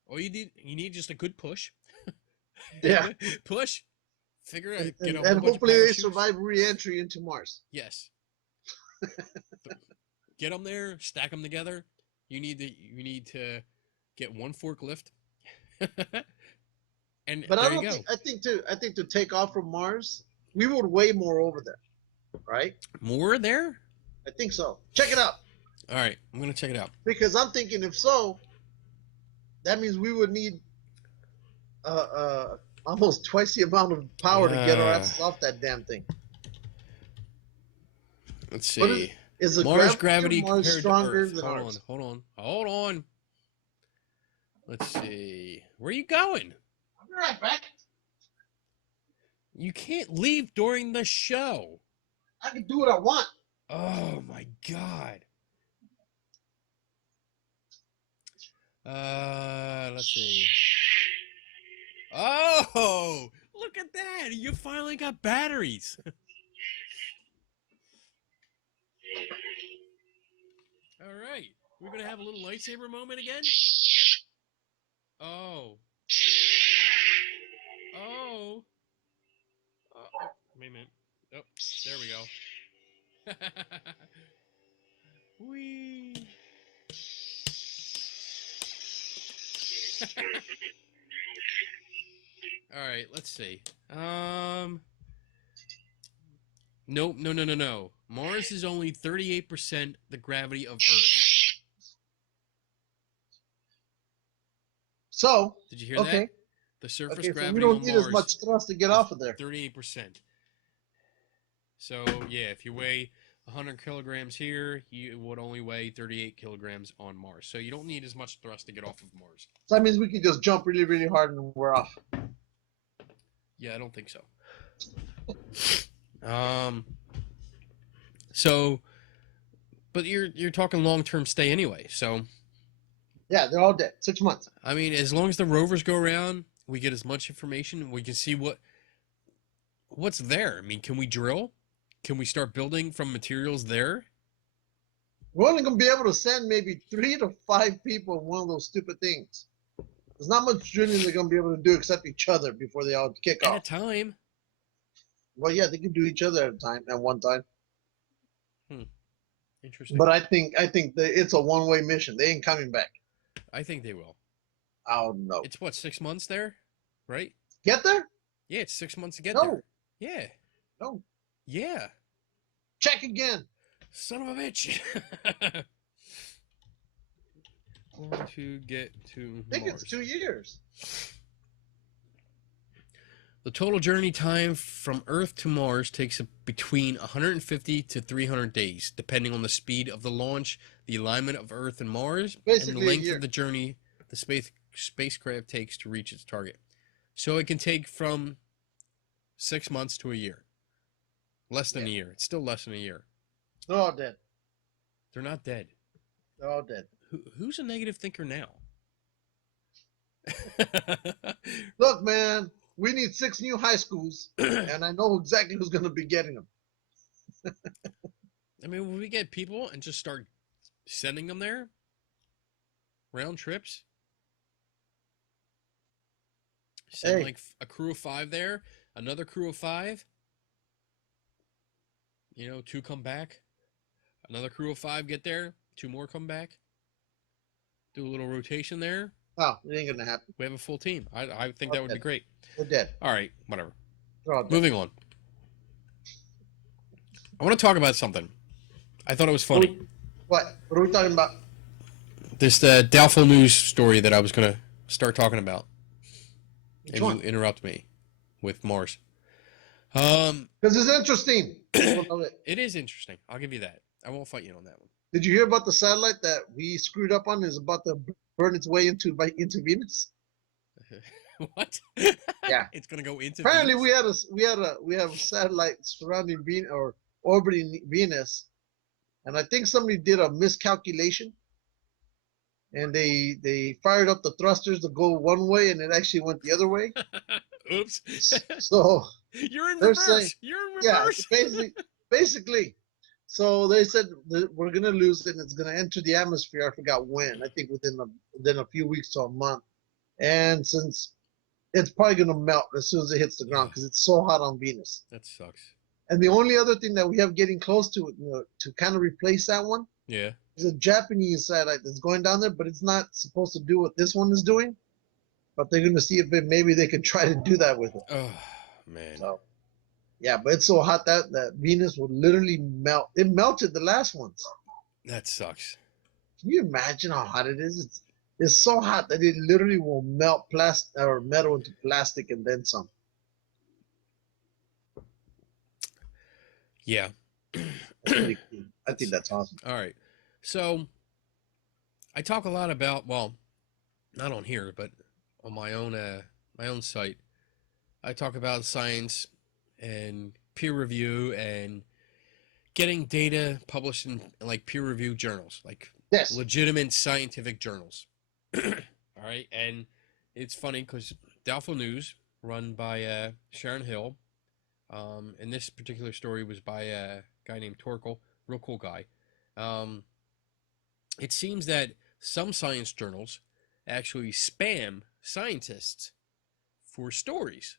All you need just a good push. Yeah. Push. Figure out. And, Get a and whole bunch hopefully of they parachutes. survive re-entry into Mars. Yes. Get them there. Stack them together. You need to get one forklift. And But there you go. I think to take off from Mars, we would weigh more over there, right? More there? I think so. Check it out. All right, I'm gonna check it out. Because I'm thinking if so, that means we would need almost twice the amount of power to get our asses off that damn thing. Let's see. Is the Mars gravity gravity of Mars compared stronger to Earth. than ours? Hold on. Let's see. Where are you going? I'll be right back. You can't leave during the show. I can do what I want. Oh my god. Let's see. Oh, look at that! You finally got batteries. All right, we're gonna have a little lightsaber moment again. Oh. Wait a minute. Oh, there we go. Whee. All right, let's see. Nope, no. Mars is only 38% the gravity of Earth. So, Did you hear okay. that? The surface So gravity we don't on need Mars as much thrust to get off of there. 38%. So, yeah, if you weigh 100 kilograms here, you would only weigh 38 kilograms on Mars. So you don't need as much thrust to get off of Mars. So that means we could just jump really, really hard and we're off. Yeah, I don't think so. So, but you're talking long-term stay anyway. So, yeah, they're all dead. 6 months. I mean, as long as the rovers go around, we get as much information. We can see what's there. I mean, can we drill? Can we start building from materials there? We're only going to be able to send maybe 3 to 5 people in one of those stupid things. There's not much drilling they're going to be able to do except each other before they all kick At off. a time. Well, yeah, they can do each other at one time. Interesting. But I think that it's a one-way mission. They ain't coming back. I think they will. Oh, no. It's what, 6 months there, right? Get there? Yeah, it's 6 months to get No. there. Yeah. No. Yeah. Check again. Son of a bitch. Going to get to I think Mars. it's 2 years. The total journey time from Earth to Mars takes between 150 to 300 days, depending on the speed of the launch, the alignment of Earth and Mars, and Basically the a length year. of the journey the spacecraft takes to reach its target. So it can take from 6 months to a year. Less than a year. It's still less than a year. They're all dead. They're not dead. They're all dead. Who's a negative thinker now? Look, man, we need 6 new high schools, and I know exactly who's going to be getting them. I mean, when we get people and just start sending them there, round trips, send Hey. like a crew of 5 there, another crew of 5, 2 come back, another crew of 5 get there, 2 more come back, do a little rotation there. Oh, it ain't going to happen. We have a full team. I think that would be Okay. great. They're dead. All right, whatever. They're all dead. Moving on. I want to talk about something. I thought it was funny. What? What are we talking about? This doubtful news story that I was going to start talking about. Which And one? you interrupt me with Mars. Because it's interesting. It is interesting. I'll give you that. I won't fight you on that one. Did you hear about the satellite that we screwed up on? Is about to burn its way into Venus. What? Yeah. It's gonna go into Apparently, Venus? we have a satellite surrounding Venus or orbiting Venus, and I think somebody did a miscalculation, and they fired up the thrusters to go one way, and it actually went the other way. Oops. So You're in they're reverse. saying, You're in yeah, reverse. basically. So they said that we're gonna lose it, and it's gonna enter the atmosphere. I forgot when. I think within a few weeks to a month. And since it's probably gonna melt as soon as it hits the ground because it's so hot on Venus. That sucks. And the only other thing that we have getting close to it, to kind of replace that one, Yeah. is a Japanese satellite that's going down there, but it's not supposed to do what this one is doing. But they're gonna see if maybe they can try to do that with it. Oh man. So, yeah, but it's so hot that Venus will literally melt. It melted the last ones. That sucks. Can you imagine how hot it is? It's so hot that it literally will melt plastic or metal into plastic and then some. Yeah. That's pretty cool. I think that's awesome. All right. So I talk a lot about, well, not on here, but on my own site. I talk about science and peer review and getting data published in like peer review journals, like Yes. legitimate scientific journals. All right. And it's funny because Doubtful News, run by Sharon Hill, and this particular story was by a guy named Torkel, real cool guy. It seems that some science journals actually spam scientists for stories.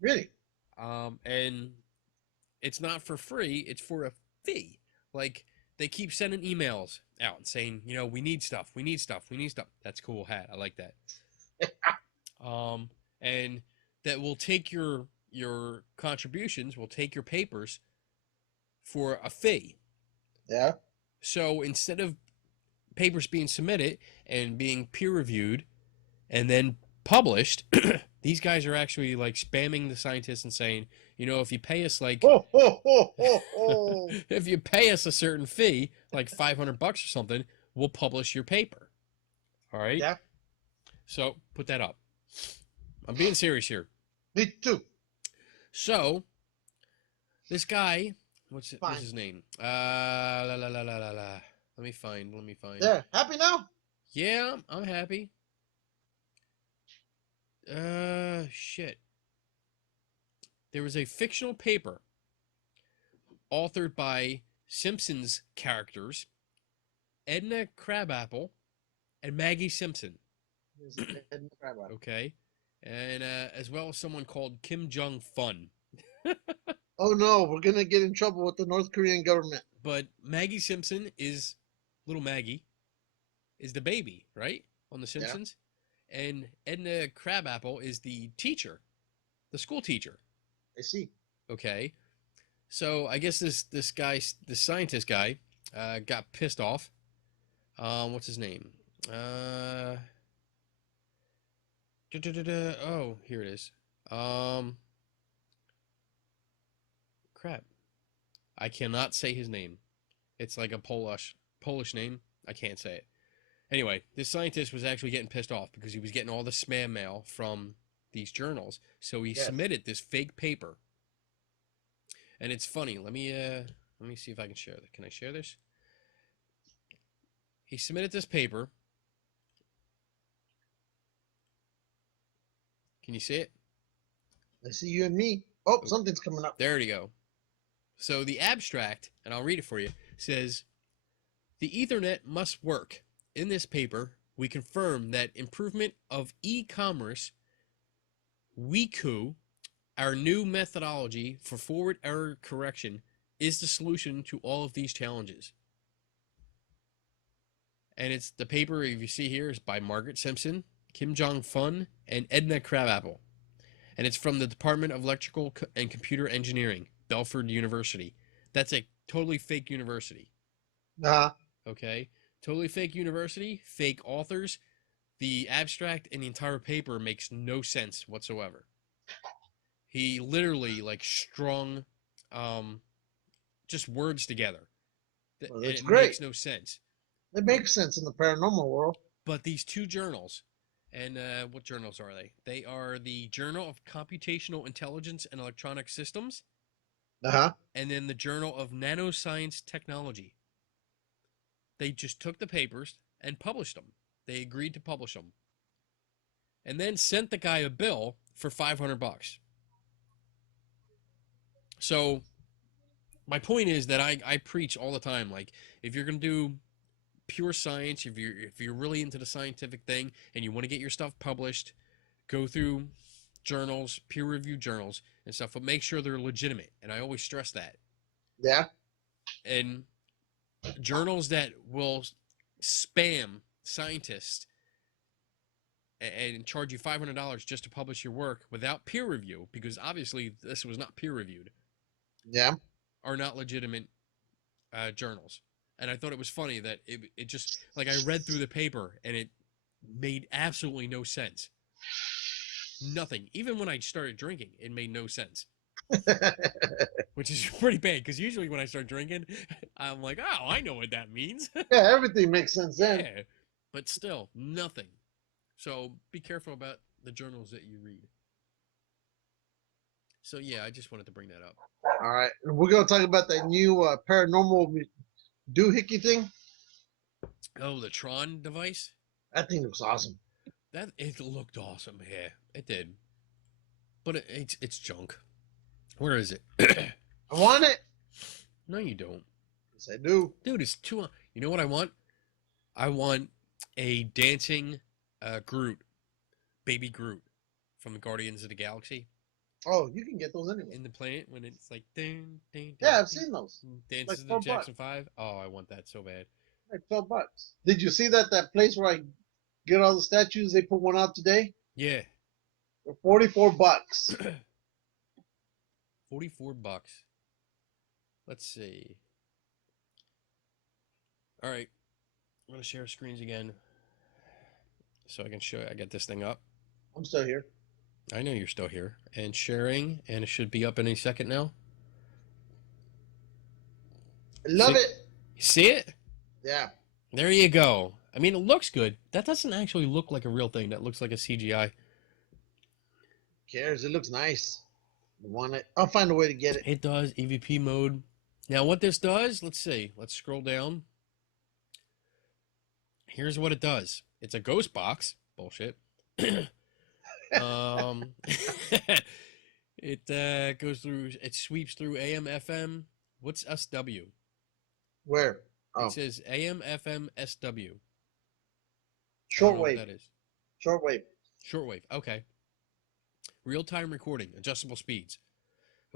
Really? And it's not for free, it's for a fee. Like, they keep sending emails out and saying, we need stuff. That's cool hat. I like that. And that will take your contributions, will take your papers for a fee. Yeah. So instead of papers being submitted and being peer reviewed and then published, these guys are actually like spamming the scientists and saying, if you pay us like if you pay us a certain fee, like $500 or something, we'll publish your paper. All right? Yeah. So put that up. I'm being serious here. Me too. So this guy, what's his name? Let me find. There. Happy now? Yeah, I'm happy. Shit. There was a fictional paper authored by Simpsons characters Edna Crabapple and Maggie Simpson. Okay. And as well as someone called Kim Jong Fun. Oh no, we're gonna get in trouble with the North Korean government. But Maggie Simpson is little Maggie, is the baby, right? On The Simpsons. Yeah. And Edna Crabapple is the teacher, the school teacher. I see. Okay. So I guess this scientist guy, got pissed off. What's his name? Oh, here it is. Crap. I cannot say his name. It's like a Polish name. I can't say it. Anyway, this scientist was actually getting pissed off because he was getting all the spam mail from these journals. So he submitted this fake paper. And it's funny. Let me see if I can share this. Can I share this? He submitted this paper. Can you see it? I see you and me. Oh, something's coming up. There you go. So the abstract, and I'll read it for you, says, "The Ethernet must work. In this paper, we confirm that improvement of e-commerce, WeCoo, our new methodology for forward error correction, is the solution to all of these challenges." And it's the paper, if you see here, is by Margaret Simpson, Kim Jong Fun, and Edna Crabapple. And it's from the Department of Electrical and Computer Engineering, Belford University. That's a totally fake university. Okay? Totally fake university, fake authors. The abstract and the entire paper makes no sense whatsoever. He literally strung just words together. Well, that's it great. Makes no sense. It makes sense in the paranormal world. But these two journals, and what journals are they? They are the Journal of Computational Intelligence and Electronic Systems, and then the Journal of Nanoscience Technology. They just took the papers and published them. They agreed to publish them, and then sent the guy a bill for $500. So my point is that I preach all the time, like, if you're gonna do pure science, if you're really into the scientific thing and you want to get your stuff published, go through journals, peer-reviewed journals and stuff, but make sure they're legitimate. And I always stress that. Yeah. And journals that will spam scientists and charge you $500 just to publish your work without peer review, because obviously this was not peer reviewed. Yeah. Are not legitimate journals. And I thought it was funny that it just, like, I read through the paper and it made absolutely no sense. Nothing. Even when I started drinking, it made no sense. Which is pretty bad, because usually when I start drinking, I'm like, oh, I know what that means. Yeah, everything makes sense then. Yeah, but still, nothing. So be careful about the journals that you read. So yeah, I just wanted to bring that up. All right. We're going to talk about that new paranormal doohickey thing. Oh, the Tron device? That thing looks awesome. It looked awesome. Yeah, it did. But it's junk. Where is it? I want it. No, you don't. Yes, I do. Dude, it's too... You know what I want? I want a dancing Groot. Baby Groot from the Guardians of the Galaxy. Oh, you can get those anyway. In the planet, when it's like... Ding, ding, yeah, I've seen those. Dances like the Jackson 5. Oh, I want that so bad. Like $12. Did you see that place where I get all the statues? They put one out today? Yeah. For $44. $44. Let's see. All right. I'm going to share screens again so I can show you. I got this thing up. I'm still here. I know you're still here. And sharing, and it should be up any second now. I love it. You see it? Yeah. There you go. I mean, it looks good. That doesn't actually look like a real thing. That looks like a CGI. Who cares? It looks nice. I want it. I'll find a way to get it. It does. EVP mode. Now, what this does, let's see. Let's scroll down. Here's what it does. It's a ghost box. Bullshit. It goes through, it sweeps through AM, FM. What's SW? Where? Oh. It says AM, FM, SW. Shortwave. That is. Shortwave. Shortwave. Okay. Real-time recording, adjustable speeds.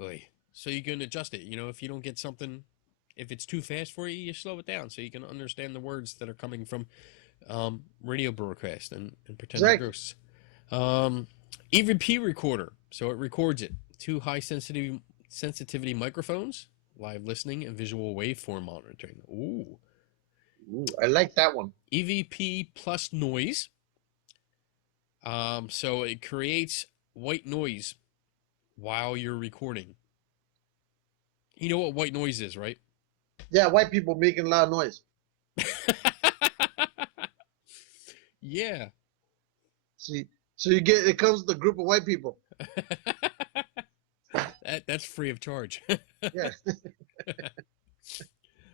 Oy. So you can adjust it. You know, if you don't get something, if it's too fast for you, you slow it down so you can understand the words that are coming from radio broadcast and pretend they're ghosts. EVP recorder. So it records it. 2 high sensitivity microphones, live listening, and visual waveform monitoring. Ooh. Ooh, I like that one. EVP plus noise. So it creates white noise while you're recording. You know what white noise is, right? Yeah, white people making loud noise. Yeah. See, so you get, it comes with a group of white people. That's free of charge. Yeah.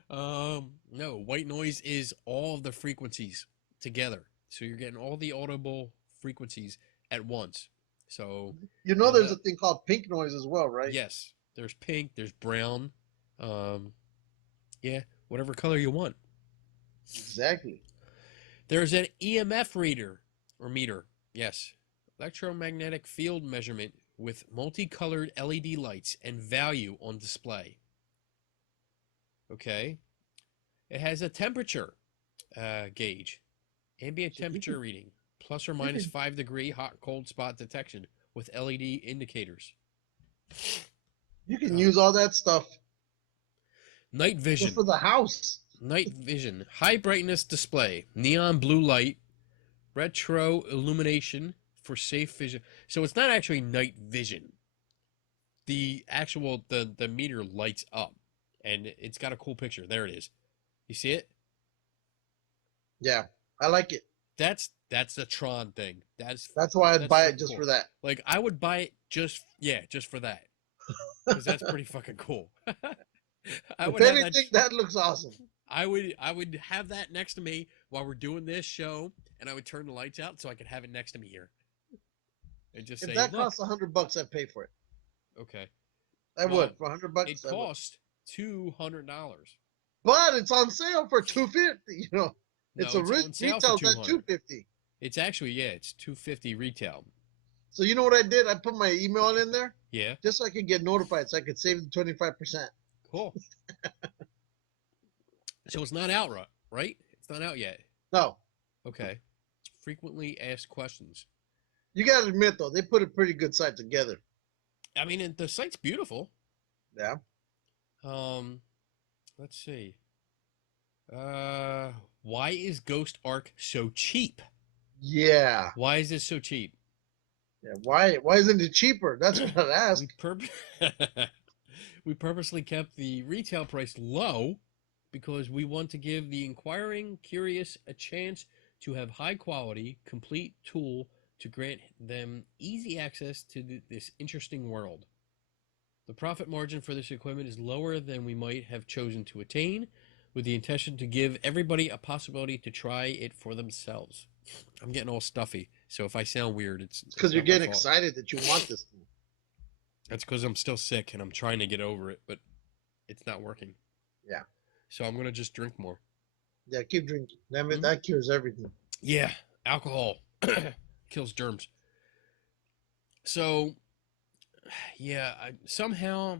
No, white noise is all of the frequencies together. So you're getting all the audible frequencies at once. So you know there's a thing called pink noise as well, right? Yes. There's pink, there's brown. Yeah, whatever color you want. Exactly. There's an EMF reader or meter. Yes. Electromagnetic field measurement with multicolored LED lights and value on display. Okay. It has a temperature gauge. Ambient temperature reading. Plus or minus 5 degree hot cold spot detection with LED indicators. You can use all that stuff. Night vision. Just for the house. Night vision. High brightness display. Neon blue light. Retro illumination for safe vision. So it's not actually night vision. The actual, the meter lights up. And it's got a cool picture. There it is. You see it? Yeah, I like it. That's the Tron thing. That's why I'd buy it freaking just cool. for that. Like I would buy it just for that. Because that's pretty fucking cool. I would If have anything, that looks awesome. I would have that next to me while we're doing this show, and I would turn the lights out so I could have it next to me here. And just If say, that look. costs $100, I'd pay for it. Okay. I would for $100. It cost $200. But it's on sale for $250. You know, No, it's a on sale retail's for at $200. $250. It's actually it's $250 retail. So you know what I did? I put my email in there. Yeah. Just so I could get notified, so I could save the 25%. Cool. So it's not out, right? It's not out yet. No. Okay. Frequently asked questions. You gotta admit though, they put a pretty good site together. I mean, the site's beautiful. Yeah. Let's see. Why is Ghost Ark so cheap? Yeah. Why is this so cheap? Yeah. Why isn't it cheaper? That's what I'd ask. We purposely kept the retail price low because we want to give the inquiring curious a chance to have high quality, complete tool to grant them easy access to this interesting world. The profit margin for this equipment is lower than we might have chosen to attain, with the intention to give everybody a possibility to try it for themselves. I'm getting all stuffy, so if I sound weird, it's because you're getting excited that you want this thing. That's because I'm still sick and I'm trying to get over it, but it's not working. Yeah. So I'm gonna just drink more. Yeah, keep drinking. That cures everything. Yeah, alcohol kills germs. So, yeah, somehow.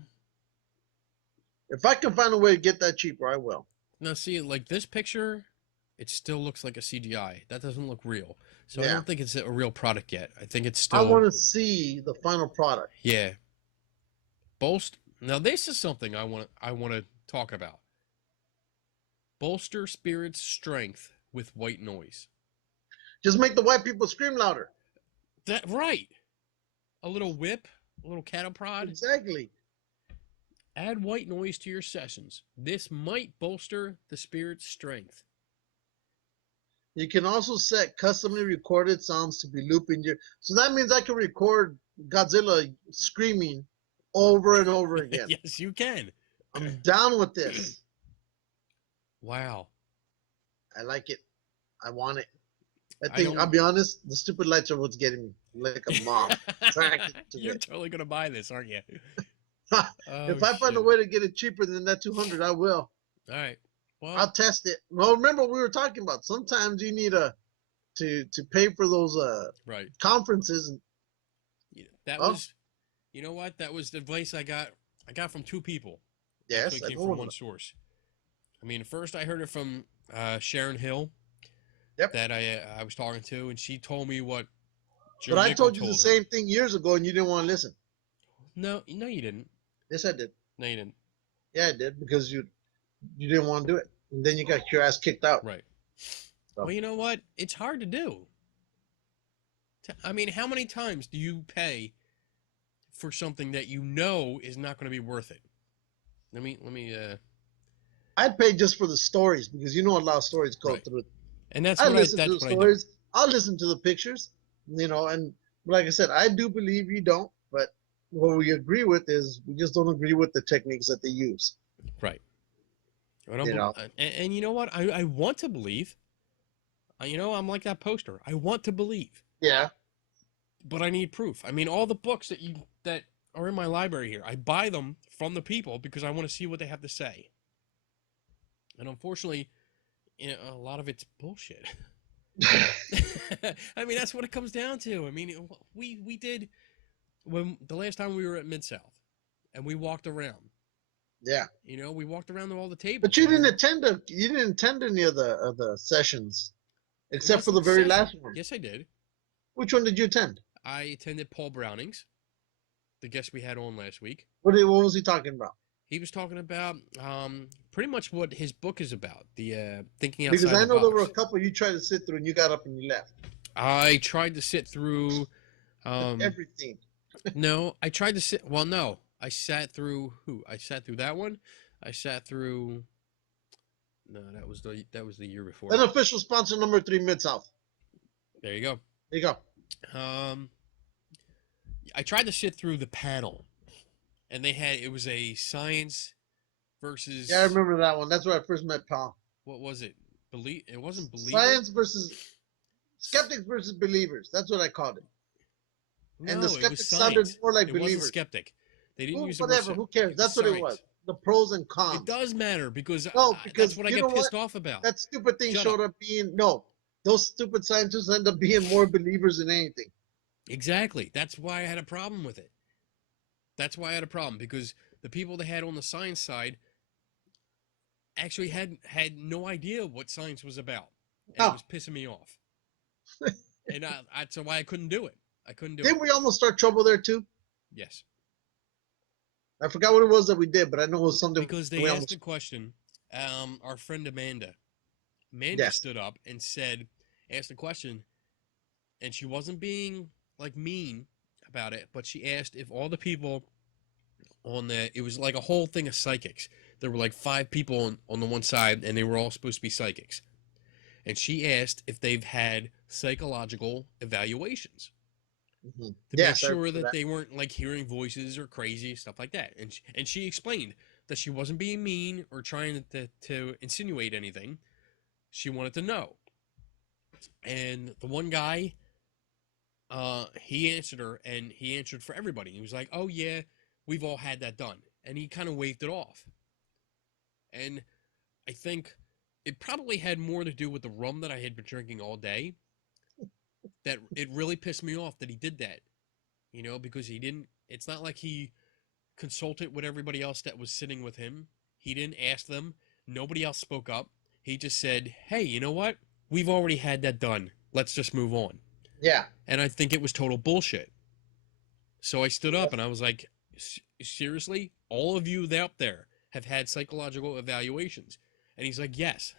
If I can find a way to get that cheaper, I will. Now, see, like this picture, it still looks like a CGI. That doesn't look real. So Yeah. I don't think it's a real product yet. I think it's still. I want to see the final product. Yeah. Now this is something I want to talk about. Bolster spirit's strength with white noise. Just make the white people scream louder. That right. A little whip, a little cattle prod. Exactly. Add white noise to your sessions. This might bolster the spirit's strength. You can also set customly recorded sounds to be looping your. So that means I can record Godzilla screaming over and over again. Yes, you can. I'm down with this. Wow. I like it. I want it. I'll be honest, the stupid lights are what's getting me. Like a mom. You're totally going to buy this, aren't you? If I find a way to get it cheaper than that $200, I will. All right. Well, I'll test it. Well, remember what we were talking about. Sometimes you need to pay for those right conferences. And, was, you know what? That was the advice I got from two people. Yes, it came from one source. I mean, first I heard it from Sharon Hill. Yep. That I was talking to, and she told me what. But I told you the same thing years ago, and you didn't want to listen. No, you didn't. Yes, I did. No, you didn't. Yeah, I did, because you didn't want to do it, and then you got your ass kicked out. Right. So. Well, you know what? It's hard to do. I mean, how many times do you pay for something that you know is not going to be worth it? Let me. I'd pay just for the stories, because a lot of stories go through. And that's I listen to the stories. I'll listen to the pictures, and like I said, I do believe you don't, but what we agree with is we just don't agree with the techniques that they use. Right. And you know what? I want to believe. I'm like that poster. I want to believe. Yeah. But I need proof. I mean, all the books that are in my library here, I buy them from the people because I want to see what they have to say. And unfortunately, a lot of it's bullshit. I mean, that's what it comes down to. I mean, we did when the last time we were at Mid-South and we walked around. Yeah. We walked around all the tables. But you didn't attend any of the sessions except for the very last one. Yes, I did. Which one did you attend? I attended Paul Browning's, the guest we had on last week. What was he talking about? He was talking about pretty much what his book is about, the thinking outside the box. Because I know there were a couple you tried to sit through and you got up and you left. I tried to sit through everything. No, I tried to sit. Well, no, I sat through who? I sat through that one. I sat through. No, that was the year before. Unofficial sponsor number 3, Mid-South. There you go. There you go. I tried to sit through the panel, and it was a science versus. Yeah, I remember that one. That's where I first met Paul. What was it? It wasn't believers. Science versus skeptics versus believers. That's what I called it. No, and the it was skeptics science. sounded more like it believers. wasn't skeptic. They didn't use whatever. Who cares? That's what it was. The pros and cons. It does matter because because that's what I get pissed off about. That stupid thing Shut showed up being those stupid scientists end up being more believers than anything. Exactly. That's why I had a problem with it. That's why I had a problem because the people they had on the science side actually had no idea what science was about. And it was pissing me off. And that's why I couldn't do it. I couldn't do it. Didn't we almost start trouble there too? Yes. I forgot what it was that we did, but I know it was something. Because they asked a question. Our friend Amanda stood up and asked a question, and she wasn't being like mean about it, but she asked if all the people it was like a whole thing of psychics. There were like 5 people on the one side, and they were all supposed to be psychics. And she asked if they've had psychological evaluations to make sure that they weren't like hearing voices or crazy stuff like that. And she explained that she wasn't being mean or trying to insinuate anything. She wanted to know. And the one guy, he answered her, and he answered for everybody. He was like, "Oh yeah, we've all had that done," and he kind of waved it off. And I think it probably had more to do with the rum that I had been drinking all day. That it really pissed me off that he did that, because he didn't. It's not like he consulted with everybody else that was sitting with him. He didn't ask them. Nobody else spoke up. He just said, "Hey, you know what? We've already had that done. Let's just move on." Yeah. And I think it was total bullshit. So I stood up and I was like, "Seriously? All of you out there have had psychological evaluations?" And he's like, "Yes."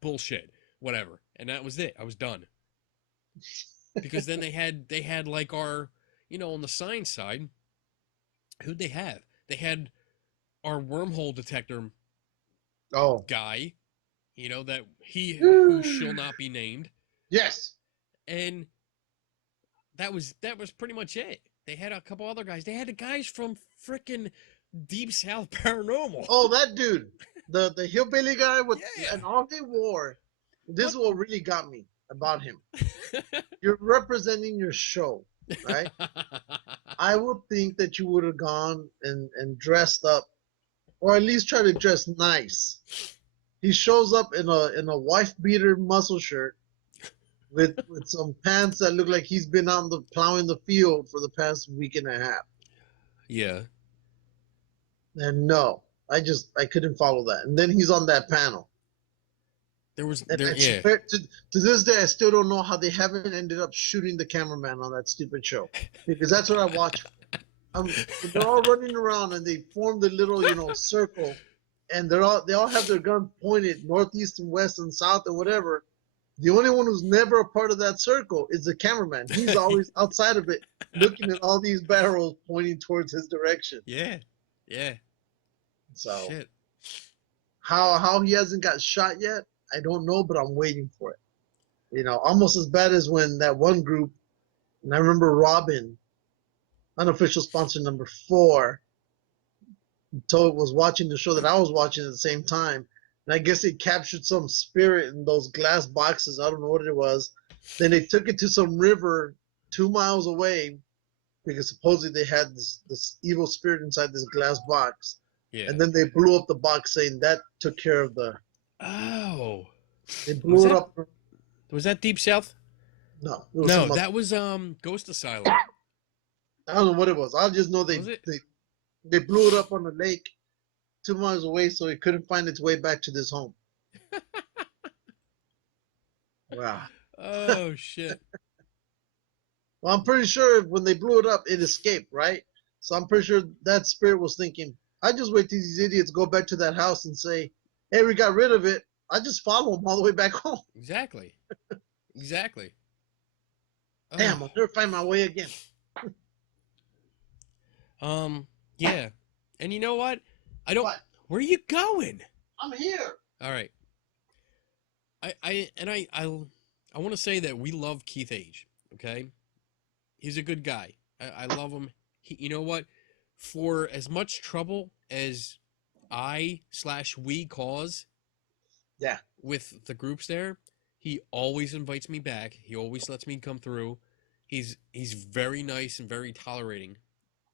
Bullshit. Whatever. And that was it. I was done. Because then they had like our, on the science side, who'd they have? They had our wormhole detector guy, that who shall not be named. Yes. And that was pretty much it. They had a couple other guys. They had the guys from frickin' Deep South Paranormal. Oh, that dude. The hillbilly guy and all they wore. This is what really got me about him. You're representing your show, right? I would think that you would have gone and dressed up, or at least try to dress nice. He shows up in a wife beater muscle shirt with some pants that look like he's been out plowing the field for the past week and a half. Yeah. And no, I couldn't follow that. And then he's on that panel. To this day, I still don't know how they haven't ended up shooting the cameraman on that stupid show, because that's what I watch. They're all running around and they form the little circle, and they all have their guns pointed northeast and west and south and whatever. The only one who's never a part of that circle is the cameraman. He's always outside of it, looking at all these barrels pointing towards his direction. Yeah. So shit. How he hasn't got shot yet, I don't know, but I'm waiting for it. Almost as bad as when that one group, and I remember Robin, unofficial sponsor number 4, was watching the show that I was watching at the same time. And I guess they captured some spirit in those glass boxes. I don't know what it was. Then they took it to some river 2 miles away, because supposedly they had this evil spirit inside this glass box. Yeah. And then they blew up the box, saying that took care of the... Oh. They blew it up. Was that Deep South? No. No, that was Ghost Asylum. I don't know what it was. I just know they blew it up on the lake 2 miles away, so it couldn't find its way back to this home. Wow. Oh, shit. Well, I'm pretty sure when they blew it up, it escaped, right? So I'm pretty sure that spirit was thinking, I just wait till these idiots go back to that house and say, "Hey, we got rid of it." I just follow them all the way back home. Exactly. Damn, I'll never find my way again. Yeah. And you know what? What? Where are you going? I'm here. All right. I I want to say that we love Keith Age. Okay, he's a good guy. I love him. You know what? For as much trouble as we cause, Yeah. with the groups there, he always invites me back. He always lets me come through. He's very nice and very tolerating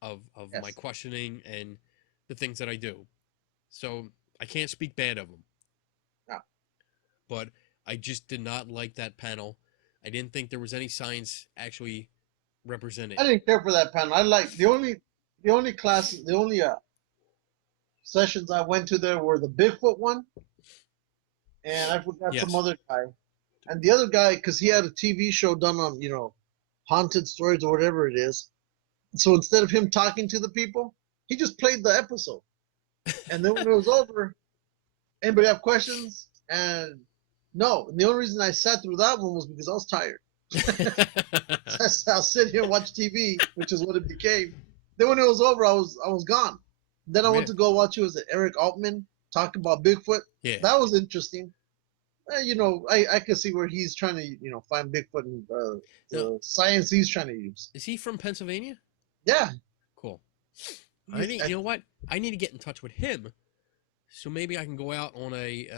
of Yes. my questioning and the things that I do. So I can't speak bad of him. No. But I just did not like that panel. I didn't think there was any science actually represented. I didn't care for that panel. I like the only classes, the only sessions I went to there were the Bigfoot one, and I forgot Yes. some other guy, and the other guy because he had a TV show done on haunted stories or whatever it is. So instead of him talking to the people, he just played the episode, and then when it was over, anybody have questions? And no, and the only reason I sat through that one was because I was tired. I'll sit here and watch TV, which is what it became. Then when it was over, I was gone. Then I went to go watch Eric Altman talk about Bigfoot. Yeah. That was interesting. I could see where he's trying to find Bigfoot and the science he's trying to use. Is he from Pennsylvania? Yeah. Cool. You know what? I need to get in touch with him, so maybe I can go out on a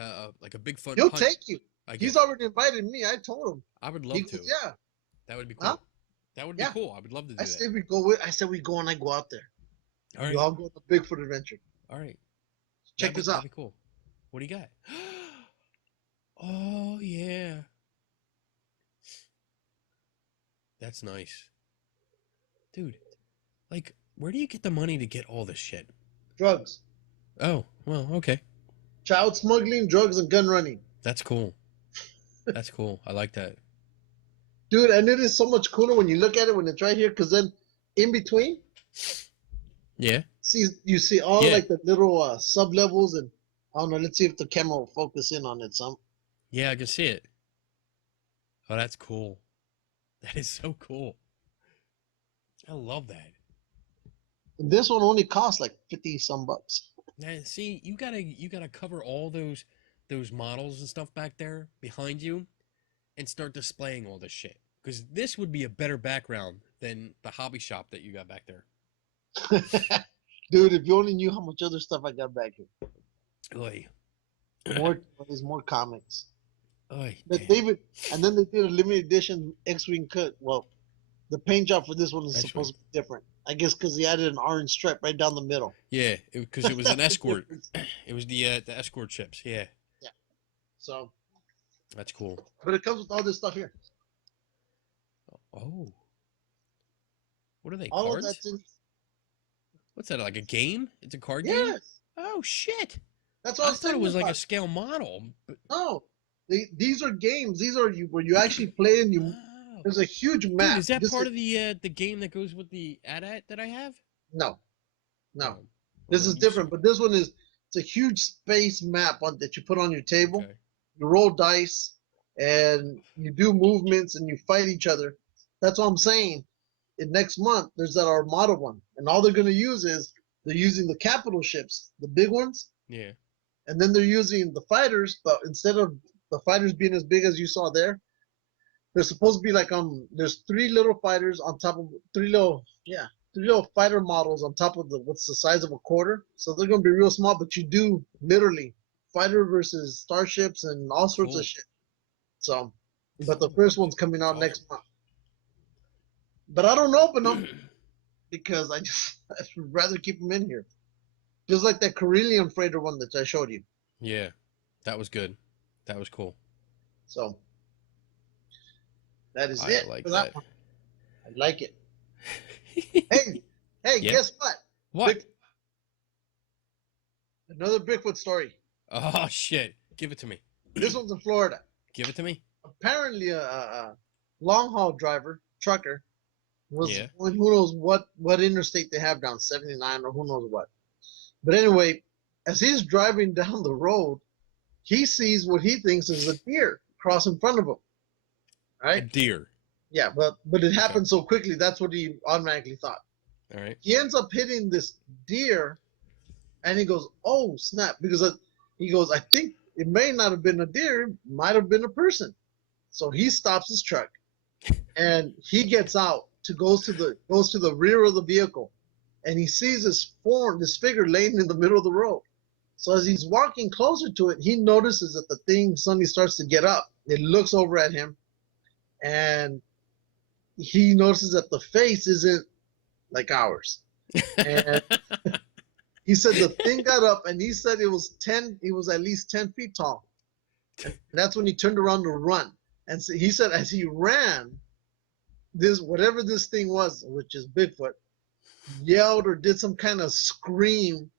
Bigfoot. He'll hunt, take you. He's already invited me. I told him. I would love to. Yeah. That would be cool. Huh? That would be cool. I would love to do I said we go. I said we go and I go out there. All right. We all go on the Bigfoot adventure. All right. Check this out. That'd be cool. What do you got? Oh yeah. That's nice, dude. Like, where do you get the money to get all this shit? Drugs. Oh well, okay. Child smuggling, drugs, and gun running. That's cool. That's cool. I like that. Dude, and it is so much cooler when you look at it when it's right here, because then in between, you see all like the little sub levels, and I don't know. Let's see if the camera will focus in on it some. Yeah, I can see it. Oh, that's cool. That is so cool. I love that. And this one only costs like 50 some bucks. Now, see, you gotta cover all those models and stuff back there behind you, and start displaying all this shit. Because this would be a better background than the hobby shop that you got back there. Dude, if you only knew how much other stuff I got back here. Oy. There's more comics. Oy, and then they did a limited edition X-Wing cut. Well, the paint job for this one is supposed to be different. I guess because he added an orange stripe right down the middle. Yeah, because it was an escort. It was the escort ships. Yeah. Yeah. So. That's cool. But it comes with all this stuff here. Oh. What are they? All cards? of that's in. What's that? Like a game? It's a card game. Yes. Oh shit. That's what I thought it was like a scale model. But... No, these are games. These are where you actually play and you. Oh. There's a huge map. Dude, is that part of the game that goes with the AT-AT that I have? No. This is different, but this one it's a huge space map that you put on your table. Okay. You roll dice and you do movements and you fight each other. That's what I'm saying. In next month, there's that Armada one, and all they're gonna use is they're using the capital ships, the big ones. Yeah. And then they're using the fighters, but instead of the fighters being as big as you saw there, they're supposed to be like there's three little fighters on top of three little fighter models on top of what's the size of a quarter. So they're gonna be real small, but you do literally fighter versus starships and all sorts of shit. So, but the first one's coming out next month. But I don't open them because I'd rather keep them in here. Just like that Carillion freighter one that I showed you. Yeah, that was good. That was cool. So that is it like for that one. I like it. Hey, guess what? What? Another Bigfoot story. Oh shit! Give it to me. This one's in Florida. Give it to me. Apparently, a long haul trucker, was going, who knows what interstate they have down 79 or who knows what. But anyway, as he's driving down the road, he sees what he thinks is a deer cross in front of him. Right? A deer. Yeah, but it happened so quickly. That's what he automatically thought. All right. He ends up hitting this deer, and he goes, "Oh snap!" Because he goes, "I think it may not have been a deer, it might have been a person." So he stops his truck, and he gets out goes to the rear of the vehicle, and he sees this figure laying in the middle of the road. So as he's walking closer to it, he notices that the thing suddenly starts to get up. It looks over at him, and he notices that the face isn't like ours. And he said the thing got up, and he said it was at least 10 feet tall. And that's when he turned around to run. And so he said as he ran, whatever this thing was, which is Bigfoot, yelled or did some kind of scream,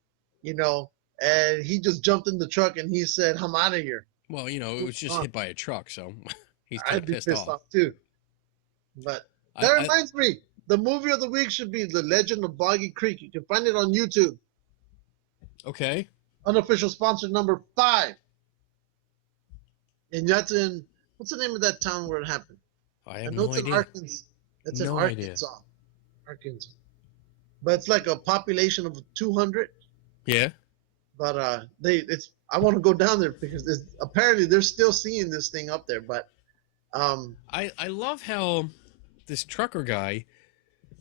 and he just jumped in the truck and he said, "I'm out of here." Well, it was just hit by a truck, so he's kind I'd of be pissed pissed off too. But that reminds me, the movie of the week should be The Legend of Boggy Creek. You can find it on YouTube. Okay. Unofficial sponsor number 5. And that's in, what's the name of that town where it happened? I have no idea. Arkansas. It's in Arkansas. Idea. Arkansas. But it's like a population of 200. Yeah. But I want to go down there because apparently they're still seeing this thing up there. But I love how this trucker guy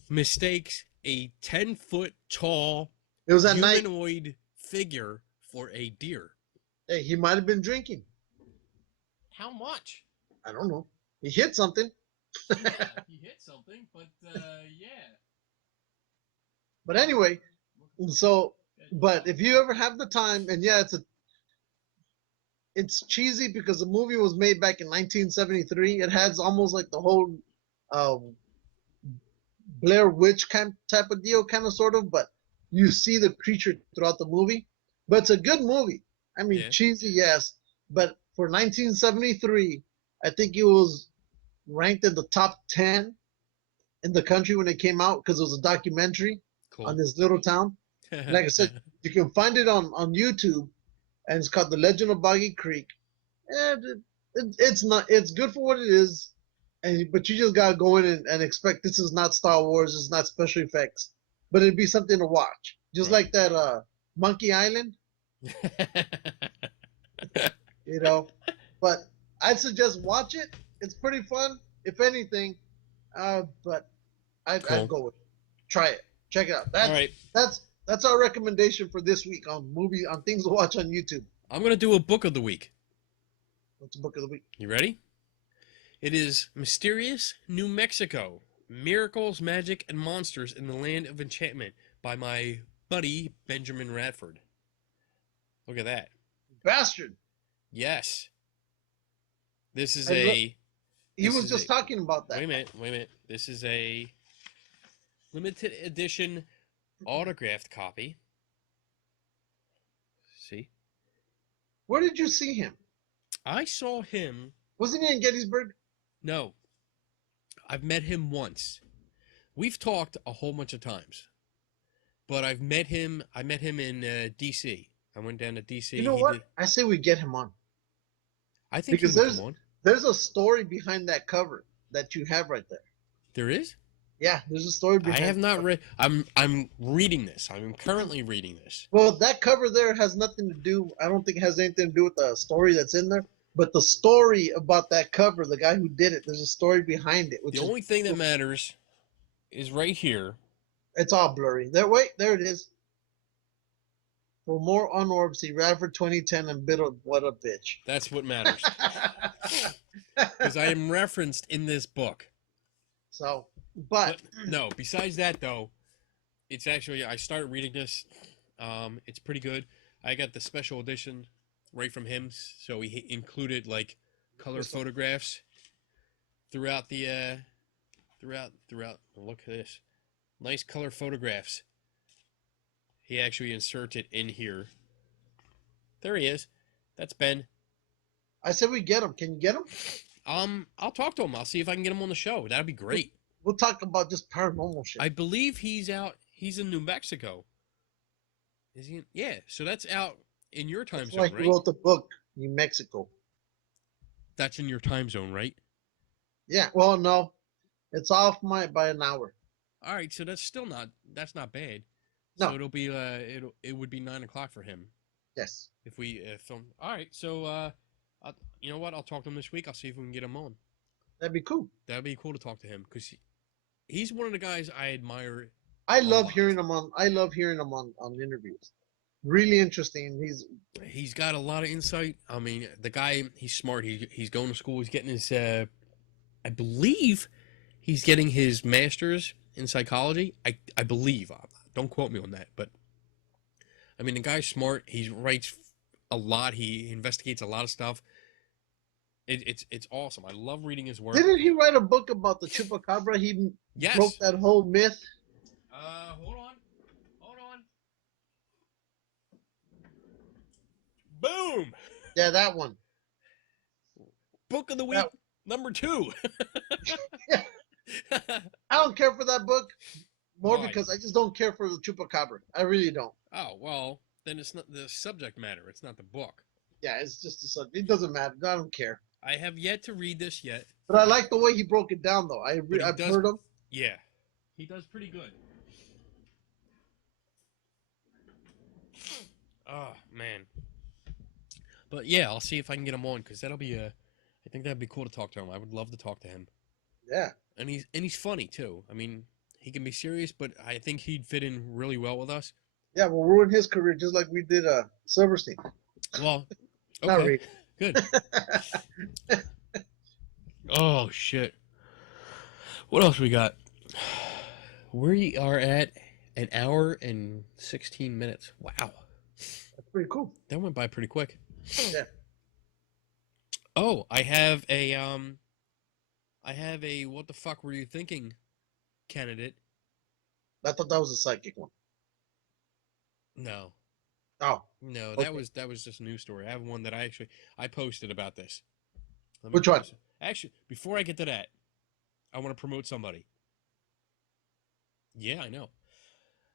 mistakes a 10-foot tall it was at humanoid night. Figure for a deer. Hey, he might have been drinking. How much? I don't know. He hit something. Yeah, he hit something, but yeah. But anyway, but if you ever have the time, and yeah, it's cheesy because the movie was made back in 1973. It has almost like the whole Blair Witch type of deal, kind of sort of, but you see the creature throughout the movie. But it's a good movie. I mean, cheesy, yes, but for 1973, I think it was ranked in the top 10 in the country when it came out because it was a documentary on this little town. Like I said, you can find it on YouTube, and it's called The Legend of Boggy Creek. And it's good for what it is, but you just gotta go in and expect this is not Star Wars, it's not special effects, but it'd be something to watch, just like that Monkey Island. But I'd suggest watch it. It's pretty fun, if anything. But I'd go with it. Try it. Check it out. That's our recommendation for this week on things to watch on YouTube. I'm gonna do a book of the week. What's the book of the week? You ready? It is Mysterious New Mexico: Miracles, Magic, and Monsters in the Land of Enchantment by my buddy Benjamin Radford. Look at that. Bastard. Yes. This is He was just talking about that. Wait a minute. This is a limited edition autographed copy. See? Where did you see him? I saw him. Wasn't he in Gettysburg? No. I've met him once. We've talked a whole bunch of times. But I met him in D.C. I went down to D.C. You know what? I say we get him on. I think because there's a story behind that cover that you have right there. There is? Yeah, there's a story behind it. I have not read. I'm reading this. I'm currently reading this. Well, that cover there has nothing to do. I don't think it has anything to do with the story that's in there. But the story about that cover, the guy who did it, there's a story behind it. The only thing that matters is right here. It's all blurry. There it is. For more on-orbs, see Radford 2010 and Biddle, what a bitch. That's what matters. Because I am referenced in this book. So, but no, besides that though, it's actually, I started reading this. It's pretty good. I got the special edition right from him, so he included like color photographs throughout the throughout. Look at this, nice color photographs. He actually inserted in here. There he is. That's Ben. I said we get him. Can you get him? I'll talk to him. I'll see if I can get him on the show. That'd be great. We'll talk about just paranormal shit. I believe he's out. He's in New Mexico. Is he? Yeah. So that's out in your time zone, right? He wrote the book, New Mexico. That's in your time zone, right? Yeah. Well, no, it's off by an hour. All right. So that's not bad. No. So it'll be it would be 9 o'clock for him. Yes. If we film. All right. So You know what? I'll talk to him this week. I'll see if we can get him on. That'd be cool. That'd be cool to talk to him because he's one of the guys I admire. I love hearing him on interviews. Really interesting. He's got a lot of insight. I mean, the guy, he's smart. He's going to school. He's getting his I believe he's getting his master's in psychology. I believe. Don't quote me on that, but I mean, the guy's smart. He writes a lot. He investigates a lot of stuff. It's awesome. I love reading his work. Didn't he write a book about the chupacabra? He broke that whole myth. Hold on. Boom. Yeah, that one. Book of the week, number 2. I don't care for that book more Why? because I just don't care for the chupacabra. I really don't. Oh, well, then it's not the subject matter. It's not the book. Yeah, it's just the subject. It doesn't matter. I don't care. I have yet to read this yet. But I like the way he broke it down, though. I've heard him. Yeah, he does pretty good. Oh, man. But yeah, I'll see if I can get him on because that'll be I think that'd be cool to talk to him. I would love to talk to him. Yeah. And he's funny too. I mean, he can be serious, but I think he'd fit in really well with us. Yeah, we'll ruin his career just like we did Silverstein. Well, okay. Not really. Good. Oh shit. What else we got? We are at an hour and 16 minutes. Wow. That's pretty cool. That went by pretty quick. Yeah. Oh, I have a what the fuck were you thinking candidate. I thought that was a psychic one. No. Oh. No, okay. that was just a news story. I have one that I posted about this. Which one? Actually, before I get to that, I want to promote somebody. Yeah, I know.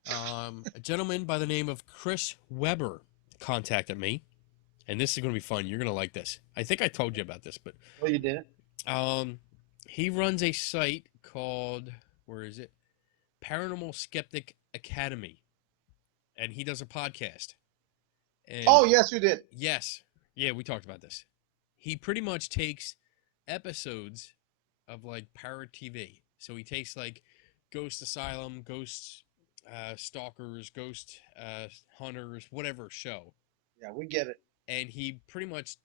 A gentleman by the name of Chris Weber contacted me, and this is going to be fun. You're going to like this. I think I told you about this, but oh, you didn't? He runs a site called, where is it? Paranormal Skeptic Academy, and he does a podcast. And oh, yes, you did. yes, yeah, we talked about this. He pretty much takes episodes of like Parrot TV. So he takes like Ghost Asylum, Ghost Stalkers, Ghost Hunters, whatever show. Yeah, we get it. And he pretty much,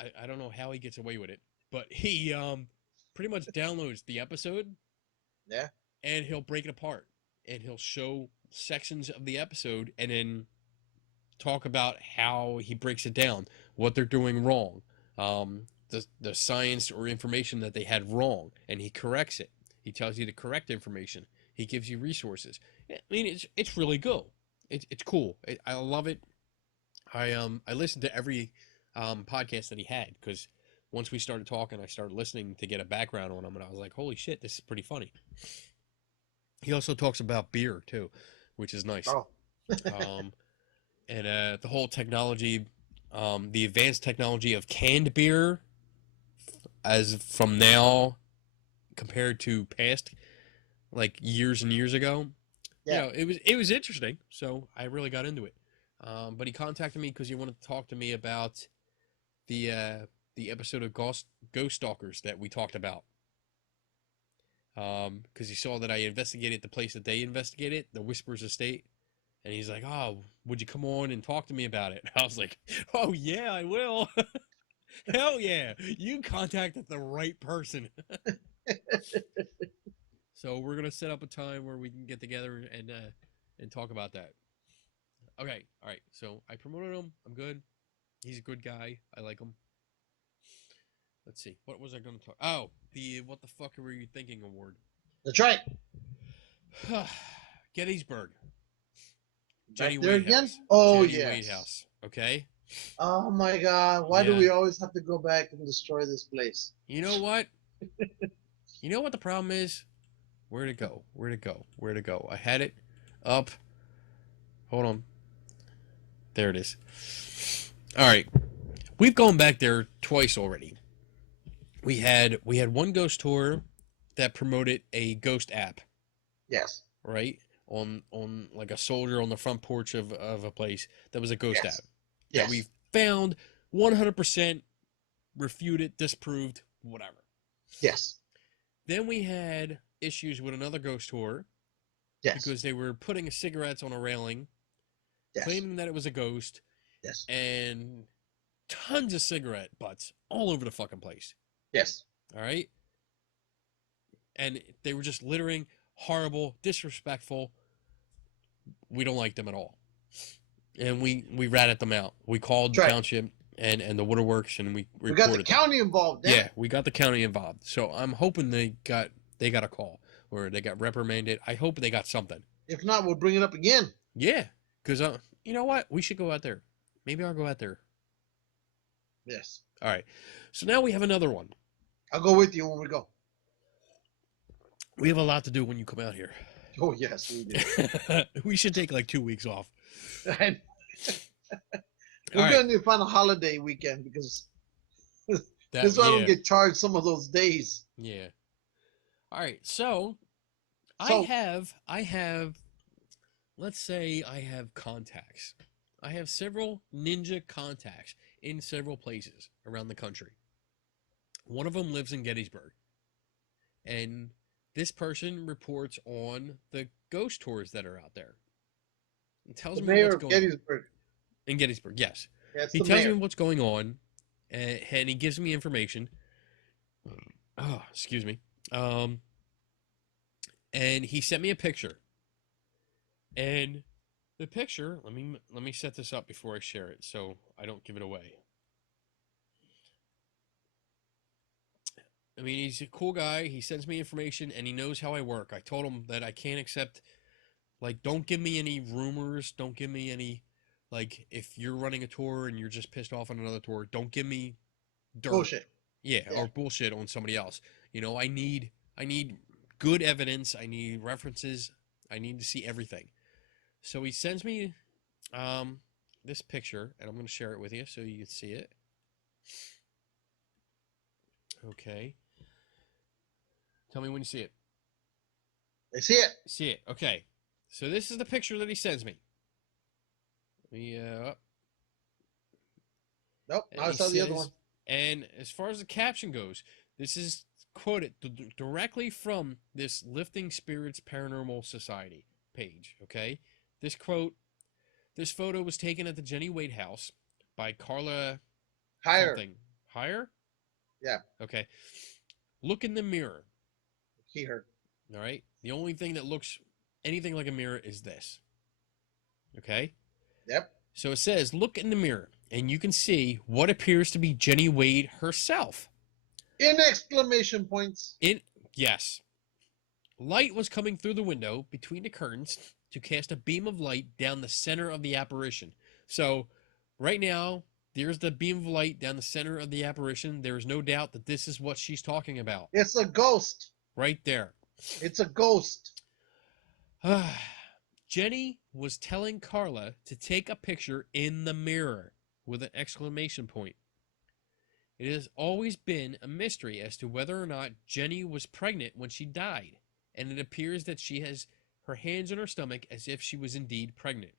I don't know how he gets away with it, but he pretty much downloads the episode. Yeah. And he'll break it apart. And he'll show sections of the episode and then talk about how he breaks it down, what they're doing wrong, the science or information that they had wrong, and he corrects it. He tells you the correct information. He gives you resources. I mean, it's really cool. It's cool. I love it. I listened to every podcast that he had because once we started talking, I started listening to get a background on him, and I was like, holy shit, this is pretty funny. He also talks about beer too, which is nice. Oh. And the whole technology, the advanced technology of canned beer, as from now compared to past, like years and years ago. Yeah, You know, it was interesting. So I really got into it. But he contacted me because he wanted to talk to me about the episode of Ghost Stalkers that we talked about. Because he saw that I investigated the place that they investigated, the Whispers Estate. And he's like, oh, would you come on and talk to me about it? I was like, oh, yeah, I will. Hell yeah. You contacted the right person. So we're going to set up a time where we can get together and talk about that. Okay. All right. So I promoted him. I'm good. He's a good guy. I like him. Let's see. What was I going to talk? Oh, the What the Fuck Were You Thinking award. That's right. Gettysburg. Back Jenny there Wade again? House. Oh, Jenny yes. Wade House. Okay. Oh my God! Why do Yeah. we always have to go back and destroy this place? You know what? You know what the problem is? Where to go? Where to go? Where to go? I had it up. Hold on. There it is. All right. We've gone back there twice already. We had one ghost tour that promoted a ghost app, Yes. right? On like a soldier on the front porch of a place that was a ghost Yes. app. Yes. That we found 100% refuted, disproved, whatever. Yes. Then we had issues with another ghost tour Yes. because they were putting cigarettes on a railing, Yes. claiming that it was a ghost, Yes. and tons of cigarette butts all over the fucking place. Yes. All right? And they were just littering, horrible, disrespectful. We don't like them at all. And we ratted them out. We called the township and the waterworks, and we got the them. county involved. Yeah, we got the county involved. So I'm hoping they got a call or they got reprimanded. I hope they got something. If not, we'll bring it up again. Yeah, because you know what? We should go out there. Maybe I'll go out there. Yes. All right. So now we have another one. I'll go with you when we go. We have a lot to do when you come out here. Oh, yes, we do. We should take like 2 weeks off. We're going to need to find a holiday weekend because this is why I don't get charged some of those days. Yeah. All right. So I have, let's say I have contacts. I have several ninja contacts in several places around the country. One of them lives in Gettysburg. And this person reports on the ghost tours that are out there. It tells me what's going on. In Gettysburg, yes. He tells me what's going on, and he gives me information. Oh, excuse me. And he sent me a picture. And the picture, let me set this up before I share it so I don't give it away. I mean, he's a cool guy. He sends me information, and he knows how I work. I told him that I can't accept, like, don't give me any rumors. Don't give me any, like, if you're running a tour and you're just pissed off on another tour, don't give me dirt. Bullshit. Yeah, or bullshit on somebody else. You know, I need good evidence. I need references. I need to see everything. So he sends me this picture, and I'm going to share it with you so you can see it. Okay. Tell me when you see it. I see it. See it. Okay. So this is the picture that he sends me. Nope. I saw the other one. And as far as the caption goes, this is quoted directly from this Lifting Spirits Paranormal Society page. Okay. This quote, this photo was taken at the Jenny Wade house by Carla something. Hire? Yeah. Okay. Look in the mirror. Here. All right. The only thing that looks anything like a mirror is this. Okay. Yep. So it says, look in the mirror, and you can see what appears to be Jenny Wade herself. In exclamation points. Yes. Light was coming through the window between the curtains to cast a beam of light down the center of the apparition. So right now, there's the beam of light down the center of the apparition. There is no doubt that this is what she's talking about. It's a ghost. Right there. It's a ghost. Jenny was telling Carla to take a picture in the mirror with an exclamation point. It has always been a mystery as to whether or not Jenny was pregnant when she died, and it appears that she has her hands on her stomach as if she was indeed pregnant.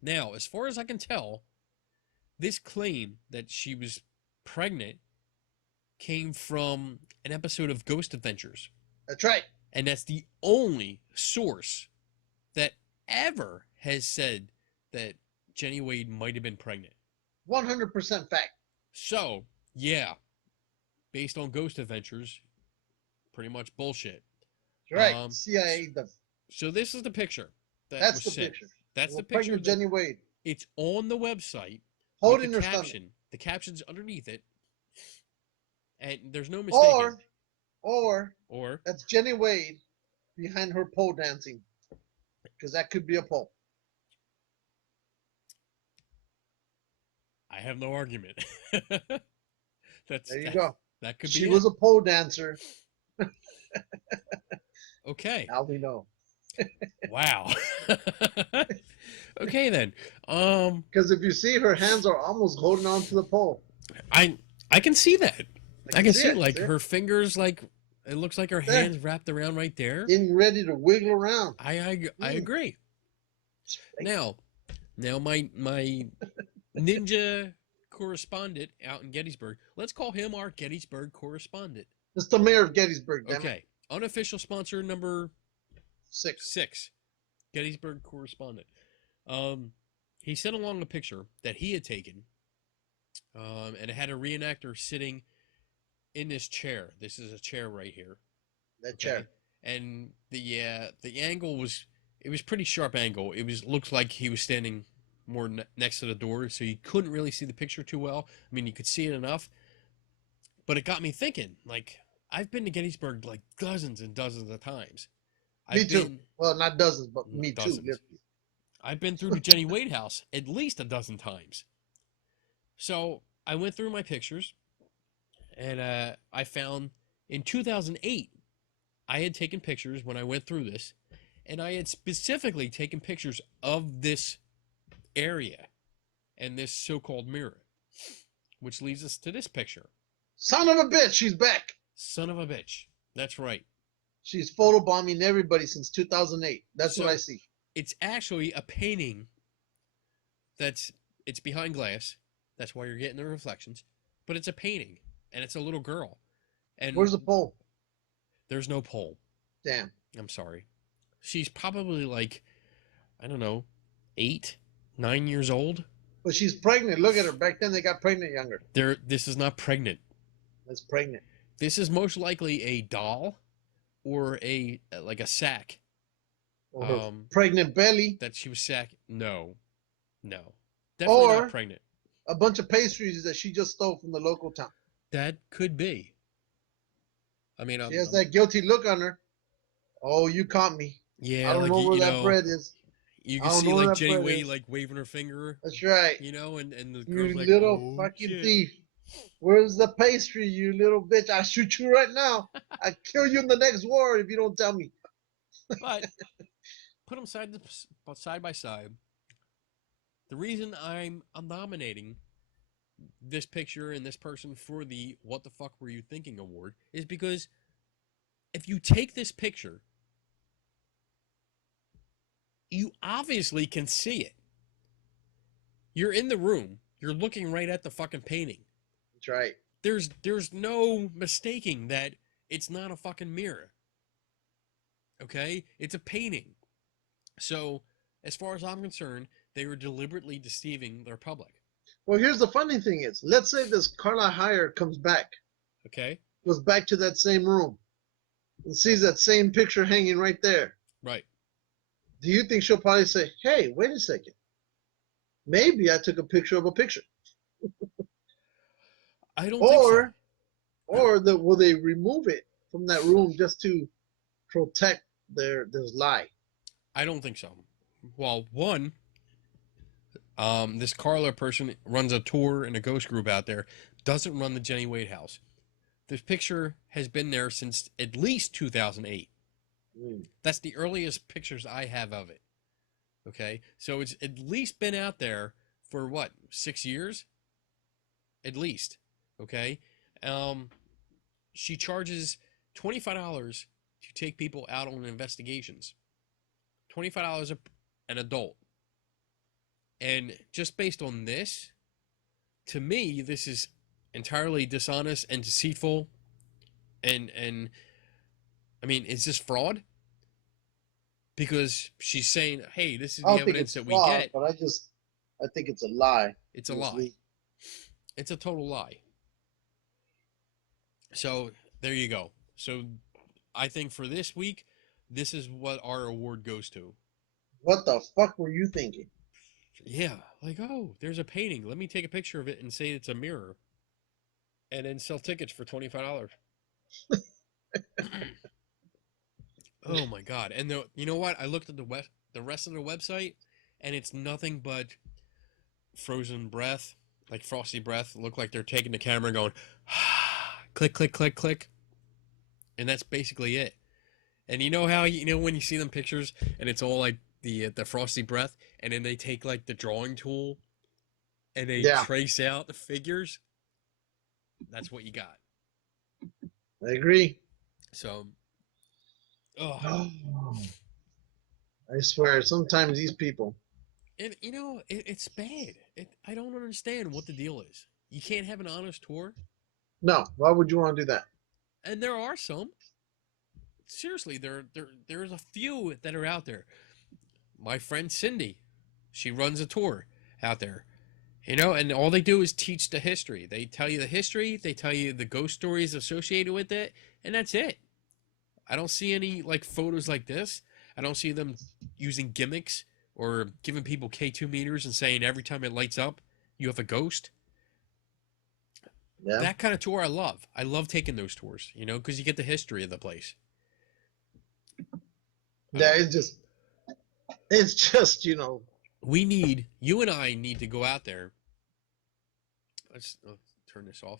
Now, as far as I can tell, this claim that she was pregnant came from an episode of Ghost Adventures. That's right. And that's the only source that ever has said that Jenny Wade might have been pregnant. 100% fact. So, yeah, based on Ghost Adventures, pretty much bullshit. Right. CIA. So this is the picture. That's the picture. That's the picture. Jenny Wade. It's on the website. Holding her caption. stomach. The caption's underneath it. And there's no mistake. Or that's Jenny Wade behind her pole dancing. Because that could be a pole. I have no argument. There you go. That could be She was a pole dancer. Okay. Now we know. Wow. Okay then. Because if you see, her hands are almost holding on to the pole. I can see that. I can see it. Like her fingers, like it looks like her hands wrapped around right there, getting ready to wiggle around. I agree. Now my ninja correspondent out in Gettysburg. Let's call him our Gettysburg correspondent. It's the mayor of Gettysburg, damn it. Okay. Unofficial sponsor number 6. Gettysburg correspondent. He sent along a picture that he had taken, and it had a reenactor sitting in this chair. This is a chair right here. That chair. And the angle was, it was pretty sharp angle. It looks like he was standing more next to the door, so you couldn't really see the picture too well. I mean, you could see it enough, but it got me thinking. Like, I've been to Gettysburg like dozens and dozens of times. Me too. Well, not dozens, but me too. I've been through the Jenny Wade house at least a dozen times. So I went through my pictures, and I found in 2008, I had taken pictures when I went through this, and I had specifically taken pictures of this area and this so-called mirror, which leads us to this picture. Son of a bitch, she's back. Son of a bitch. That's right. She's photobombing everybody since 2008. That's what I see. It's actually a painting it's behind glass. That's why you're getting the reflections. But it's a painting, and it's a little girl. And where's the pole? There's no pole. Damn. I'm sorry. She's probably like, I don't know, 8, 9 years old. But she's pregnant. Look at her. Back then they got pregnant younger. This is not pregnant. That's pregnant. This is most likely a doll or a sack. Or her pregnant belly. That she was No. Definitely not pregnant. A bunch of pastries that she just stole from the local town. That could be. I mean, she has that guilty look on her. Oh, you caught me. Yeah, I don't know where that bread is. You can see like Jenny Wade like waving her finger. That's right. You know, and the girl's like, little fucking thief. Where's the pastry, you little bitch? I'll shoot you right now. I'll kill you in the next war if you don't tell me. But put them side by side. The reason I'm nominating this picture and this person for the What the Fuck Were You Thinking award is because if you take this picture, you obviously can see it. You're in the room. You're looking right at the fucking painting. That's right. There's no mistaking that it's not a fucking mirror. Okay? It's a painting. So, as far as I'm concerned, they were deliberately deceiving their public. Well, here's the funny thing is, let's say this Carla Heyer comes back. Okay. Goes back to that same room and sees that same picture hanging right there. Right. Do you think she'll probably say, hey, wait a second. Maybe I took a picture of a picture. I don't think so. Or will they remove it from that room just to protect this lie? I don't think so. Well, one, this Carla person runs a tour and a ghost group out there, doesn't run the Jenny Wade house. This picture has been there since at least 2008. That's the earliest pictures I have of it. Okay, so it's at least been out there for what, 6 years? At least. Okay, she charges $25 to take people out on investigations. $25 an adult. And just based on this, to me, this is entirely dishonest and deceitful. And I mean, is this fraud? Because she's saying, hey, this is the evidence that we get. But I think it's a lie. It's a lie. It's a total lie. So there you go. So I think for this week, this is what our award goes to. What the fuck were you thinking? Yeah, like, oh, there's a painting. Let me take a picture of it and say it's a mirror. And then sell tickets for $25. Oh my God. And you know what? I looked at the rest of the website, and it's nothing but frozen breath, like frosty breath. Look like they're taking the camera and going, click, click, click, click. And that's basically it. And you know how, when you see them pictures and it's all like the frosty breath, and then they take like the drawing tool and they trace out the figures? That's what you got. I agree. So, I swear, sometimes these people. And it's bad. I don't understand what the deal is. You can't have an honest tour? No. Why would you want to do that? And there are some. Seriously, there's a few that are out there. My friend Cindy, she runs a tour out there. You know, and all they do is teach the history. They tell you the history, they tell you the ghost stories associated with it, and that's it. I don't see any like photos like this. I don't see them using gimmicks or giving people K2 meters and saying every time it lights up, you have a ghost. Yeah. That kind of tour I love. I love taking those tours, you know, because you get the history of the place. Yeah, it's just, you know. You and I need to go out there. Let's turn this off.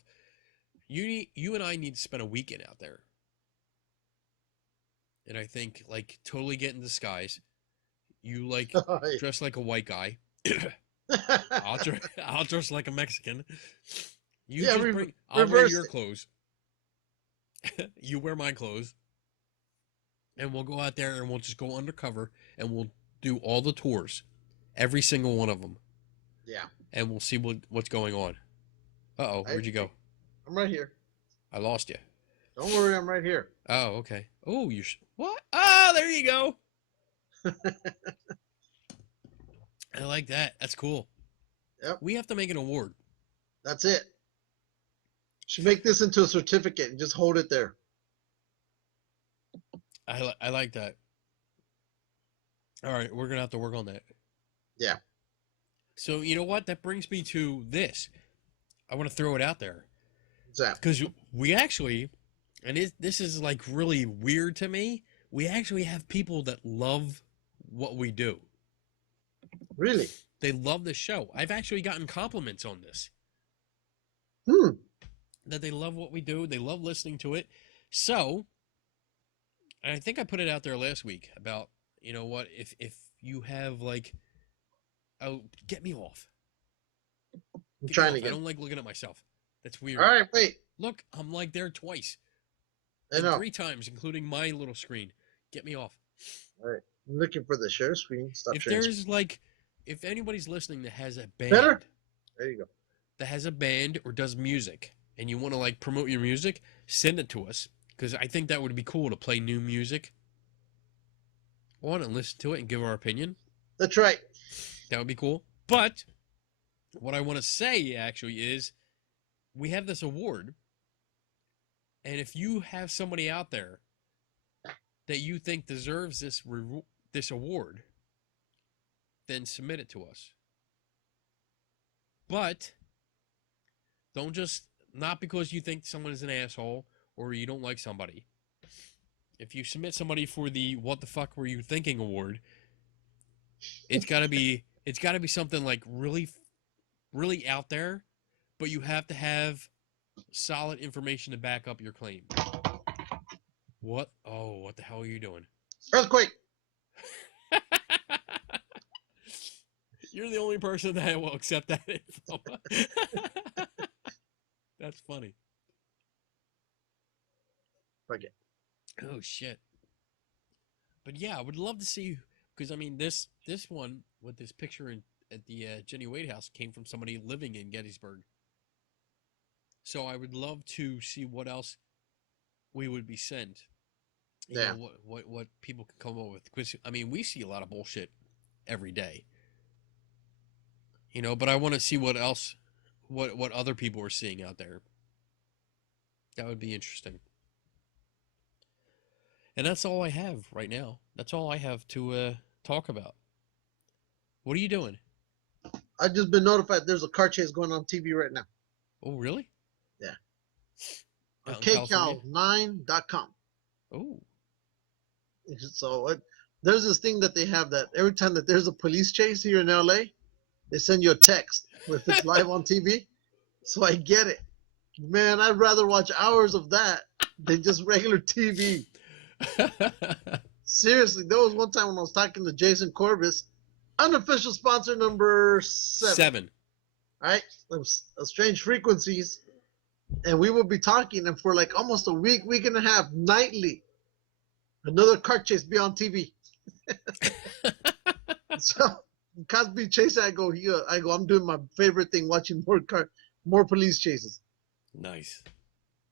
You and I need to spend a weekend out there. And I think, like, totally get in disguise. You, like, dress like a white guy. I'll dress like a Mexican. I'll wear your clothes. You wear my clothes. And we'll go out there and we'll just go undercover and we'll do all the tours. Every single one of them. Yeah. And we'll see what's going on. Uh-oh, where'd you go? I'm right here. I lost you. Don't worry, I'm right here. Oh, okay. Oh, what? Oh, there you go. I like that. That's cool. Yep. We have to make an award. That's it. Should make this into a certificate and just hold it there. I like that. All right, we're going to have to work on that. Yeah. So, you know what? That brings me to this. I want to throw it out there. What's that? Because we actually, and this is like really weird to me, we actually have people that love what we do. Really? They love the show. I've actually gotten compliments on this. That they love what we do. They love listening to it. So, I think I put it out there last week about, you know what, if you have like, oh, get me off. I'm trying to get. I don't like looking at myself. That's weird. All right, wait. Look, I'm like there twice. I know. 3 times, including my little screen. Get me off. All right. I'm looking for the share screen. Stop if sharing there's screen. like, if anybody's listening that has a band. Better? There you go. That has a band or does music, and you want to like promote your music, send it to us. Because I think that would be cool to play new music on and listen to it and give our opinion. That's right. That would be cool. But what I want to say actually is we have this award. And if you have somebody out there that you think deserves this award, then submit it to us. But don't just, not because you think someone is an asshole or you don't like somebody. If you submit somebody for the "What the fuck were you thinking" award, it's got to be something like really, really out there, but you have to have solid information to back up your claim. What? Oh, what the hell are you doing? Earthquake. You're the only person that will accept that info. That's funny. Fuck it. Oh shit. But yeah, I would love to see, because I mean this one with this picture at the Jenny Wade house came from somebody living in Gettysburg. So I would love to see what else we would be sent. You know, what people can come up with. Because I mean, we see a lot of bullshit every day. You know, but I want to see what else, what other people are seeing out there. That would be interesting. And that's all I have right now. That's all I have to talk about. What are you doing? I've just been notified there's a car chase going on TV right now. Oh, really? Yeah. On On kcal9.com. Oh. So there's this thing that they have that every time that there's a police chase here in LA, they send you a text if it's live on TV. So I get it. Man, I'd rather watch hours of that than just regular TV. Seriously, there was one time when I was talking to Jason Corbis, unofficial sponsor number 7. All right, it was Strange Frequencies, and we would be talking, and for like almost a week and a half, nightly, another car chase be on TV. So Cosby chase, I go, I'm doing my favorite thing, watching more car. more police chases. Nice.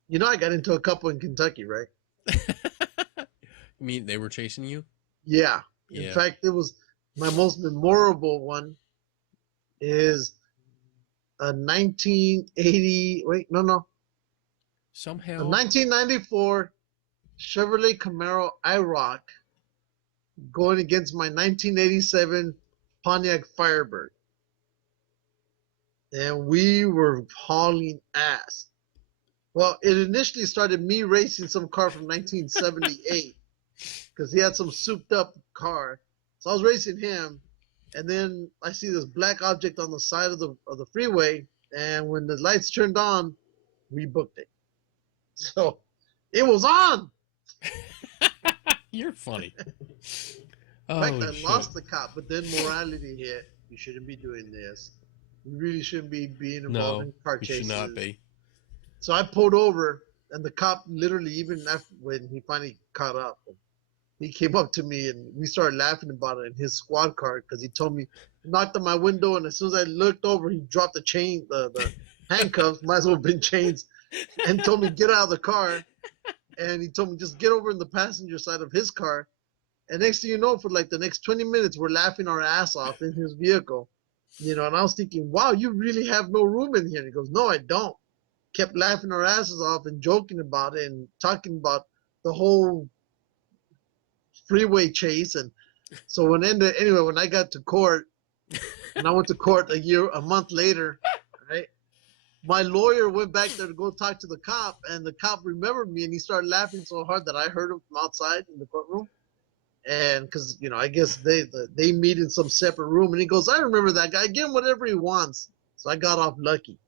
You know, I got into a couple in Kentucky, right? You mean they were chasing you? Yeah. Yeah. In fact, it was my most memorable one is a 1980. Wait, no. A Somehow. 1994 Chevrolet Camaro IROC going against my 1987 Pontiac Firebird. And we were hauling ass. Well, it initially started me racing some car from 1978 because he had some souped up car. So I was racing him, and then I see this black object on the side of the freeway, and when the lights turned on, we booked it. So it was on. You're funny. In fact, I shit. lost the cop, but then morality hit. You shouldn't be doing this. You really shouldn't be being involved in car You chases. should not be. So I pulled over, and the cop literally, even after when he finally caught up, he came up to me and we started laughing about it in his squad car because he told me, knocked on my window, and as soon as I looked over, he dropped the chain, the handcuffs, might as well have been chains, and told me get out of the car. And he told me just get over in the passenger side of his car. And next thing you know, for like the next 20 minutes, we're laughing our ass off in his vehicle. You know, and I was thinking, wow, you really have no room in here. And he goes, no, I don't. Kept laughing our asses off and joking about it and talking about the whole freeway chase. And so when I got to court, and I went to court a month later, right? My lawyer went back there to go talk to the cop, and the cop remembered me, and he started laughing so hard that I heard him from outside in the courtroom. And because, you know, I guess they meet in some separate room, and he goes, I remember that guy. Give him whatever he wants. So I got off lucky.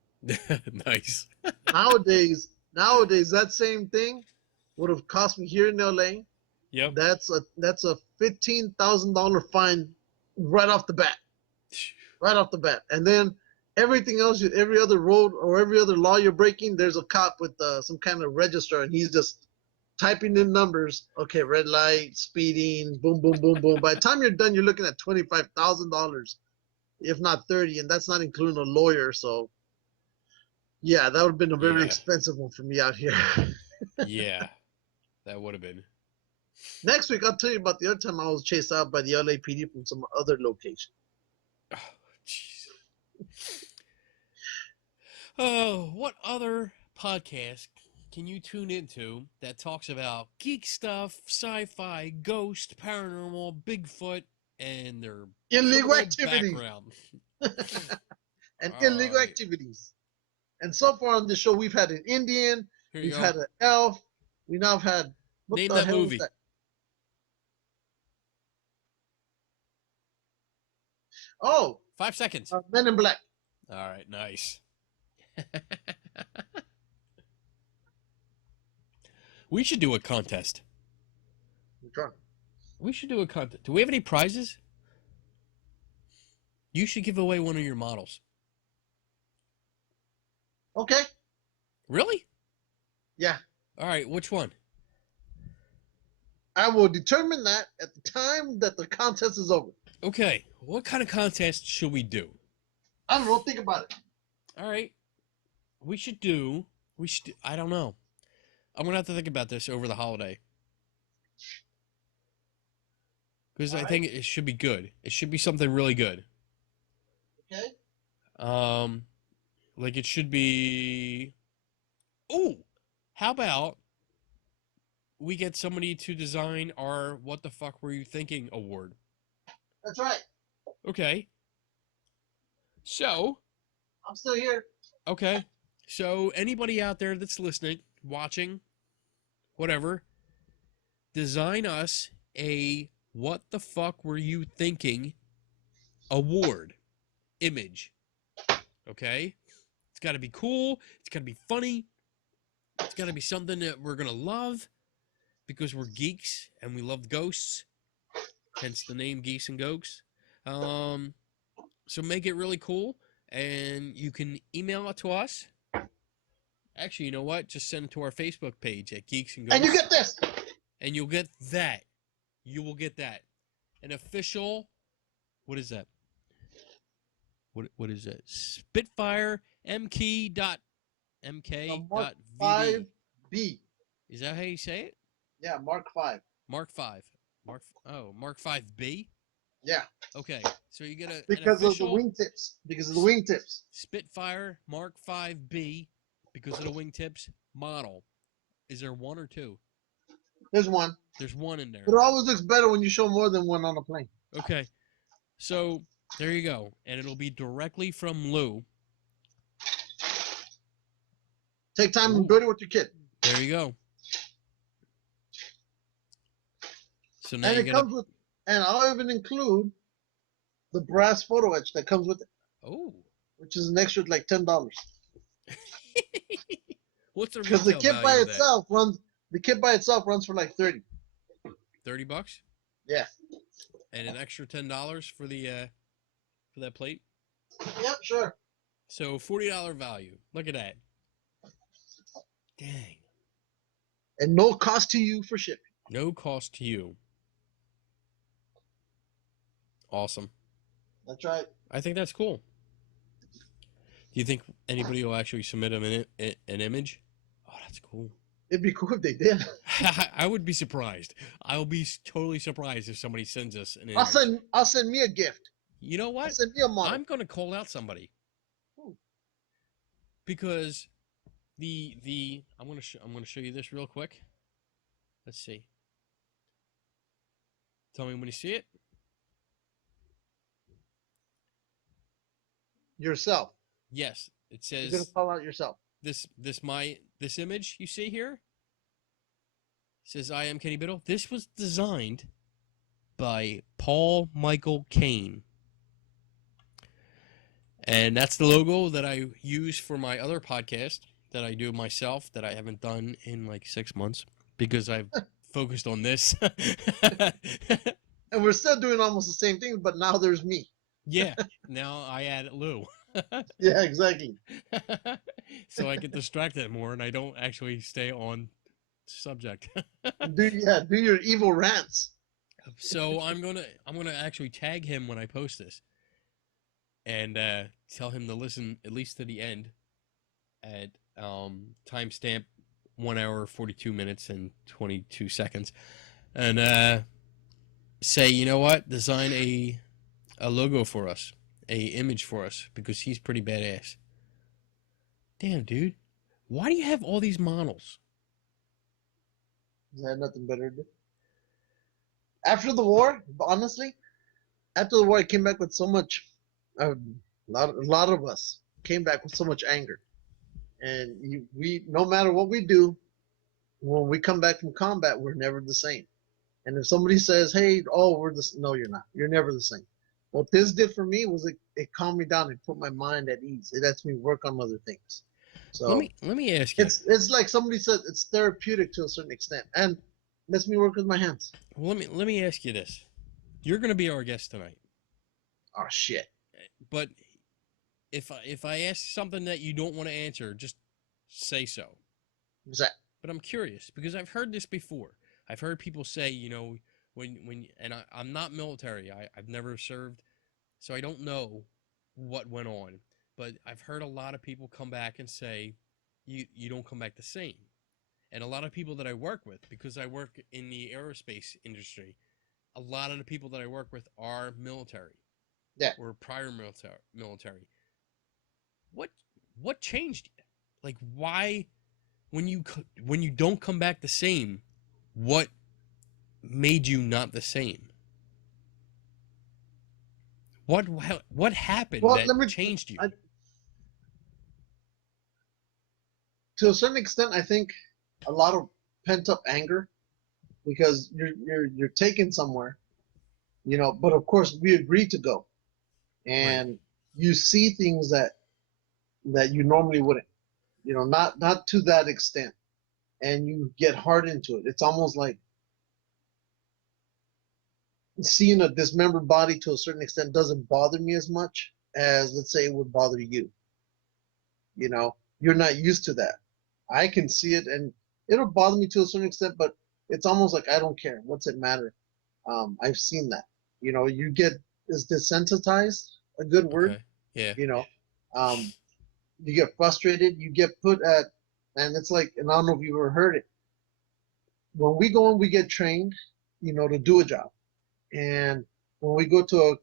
Nice. Nowadays, that same thing would have cost me here in LA. Yep. That's a $15,000 fine right off the bat. Right off the bat. And then everything else, every other road or every other law you're breaking, there's a cop with some kind of register, and he's just typing in numbers. Okay, red light, speeding, boom, boom, boom, boom. By the time you're done, you're looking at $25,000, if not 30, and that's not including a lawyer. So, yeah, that would have been a very expensive one for me out here. Yeah, that would have been. Next week, I'll tell you about the other time I was chased out by the LAPD from some other location. Oh, jeez. Oh, what other podcast can you tune into that talks about geek stuff, sci-fi, ghost, paranormal, Bigfoot, and their illegal activities background? and illegal activities? And so far on the show, we've had an Indian, we've had an elf, we now have had Name that movie. That? Oh, 5 seconds. Men in Black. All right, nice. We should do a contest. We should do a contest. Do we have any prizes? You should give away one of your models. Okay. Really? Yeah. All right, which one? I will determine that at the time that the contest is over. Okay, what kind of contest should we do? I don't know. Think about it. All right. I don't know. I'm going to have to think about this over the holiday. Because I think it should be good. It should be something really good. Okay. Like it should be... Oh, how about we get somebody to design our What the Fuck Were You Thinking award? That's right. Okay. So... I'm still here. Okay. So anybody out there that's listening, watching, whatever, design us a What the Fuck Were You Thinking award image. Okay? It's got to be cool. It's got to be funny. It's got to be something that we're going to love because we're geeks and we love ghosts. Hence the name Geeks and Ghosts. So make it really cool. And you can email it to us. Actually, you know what? Just send it to our Facebook page at Geeks and Ghosts. And you get this. And you'll get that. You will get that. An official, what is that? What is it? Spitfire MK dot MK Mark dot VD. 5B. Is that how you say it? Yeah, Mark 5. Mark 5. Mark 5B? Yeah. Okay. So you get an Because of the official wingtips. Because of the wingtips. Spitfire Mark 5B because of the wingtips model. Is there one or two? There's one. There's one in there. But it always looks better when you show more than one on a plane. Okay. So there you go. And it'll be directly from Lou. Take time and build it with your kid. There you go. So now And you it comes with, and I'll even include the brass photo etch that comes with it. Oh. Which is an extra like $10. What's the Because retail the kit value by of itself runs for like 30. 30 bucks? Yeah. And an extra $10 for the for that plate? Yep, sure. So $40 value. Look at that. Dang. And no cost to you for shipping. No cost to you. Awesome. That's right. I think that's cool. Do you think anybody will actually submit an image? Oh, that's cool. It'd be cool if they did. I would be surprised. I'll be totally surprised if somebody sends us an image. I'll send me a gift. You know what? I'll send me a model. I'm gonna call out somebody. Because I'm gonna show you this real quick. Let's see. Tell me when you see it. Yourself. Yes, it says. You're gonna call out yourself. This image you see here says I am Kenny Biddle. This was designed by Paul Michael Kane. And that's the logo that I use for my other podcast that I do myself that I haven't done in like 6 months because I've focused on this. And we're still doing almost the same thing, but now there's me. Yeah, now I add Lou. Yeah, exactly. So I get distracted more and I don't actually stay on subject. do your evil rants. So I'm gonna actually tag him when I post this and tell him to listen at least to the end at timestamp 1 hour 42 minutes and 22 seconds and say, you know what, design a logo for us, a image for us, because he's pretty badass. Damn, dude, why do you have all these models? I had nothing better to do. After the war, honestly, after the war, I came back with so much. A lot of us came back with so much anger, and we no matter what we do, when we come back from combat, we're never the same. And if somebody says, "Hey, we're this," no, you're not. You're never the same. What this did for me was it calmed me down and put my mind at ease. It lets me work on other things. So let me ask you. It's like somebody said, it's therapeutic to a certain extent, and lets me work with my hands. Well, let me ask you this. You're going to be our guest tonight. Oh shit! But if I ask something that you don't want to answer, just say so. What's that? But I'm curious because I've heard this before. I've heard people say, you know, when and I'm not military. I've never served, so I don't know what went on. But I've heard a lot of people come back and say, you don't come back the same. And a lot of people that I work with, because I work in the aerospace industry, a lot of the people that I work with are military. Yeah. Or prior military. What changed? Like, why, when you don't come back the same, what made you not the same? What happened that changed you? To a certain extent, I think a lot of pent up anger, because you're taken somewhere, you know. But of course, we agreed to go, and Right. You see things that you normally wouldn't, you know, not to that extent, and you get hard into it. It's almost like seeing a dismembered body to a certain extent doesn't bother me as much as, let's say, it would bother you. You know, you're not used to that. I can see it, and it'll bother me to a certain extent, but it's almost like I don't care. What's it matter? I've seen that. You know, you get, is desensitized a good word? Okay. Yeah. You know, you get frustrated. You get put at, and it's like, and I don't know if you ever heard it. When we go and we get trained, to do a job, and when we go to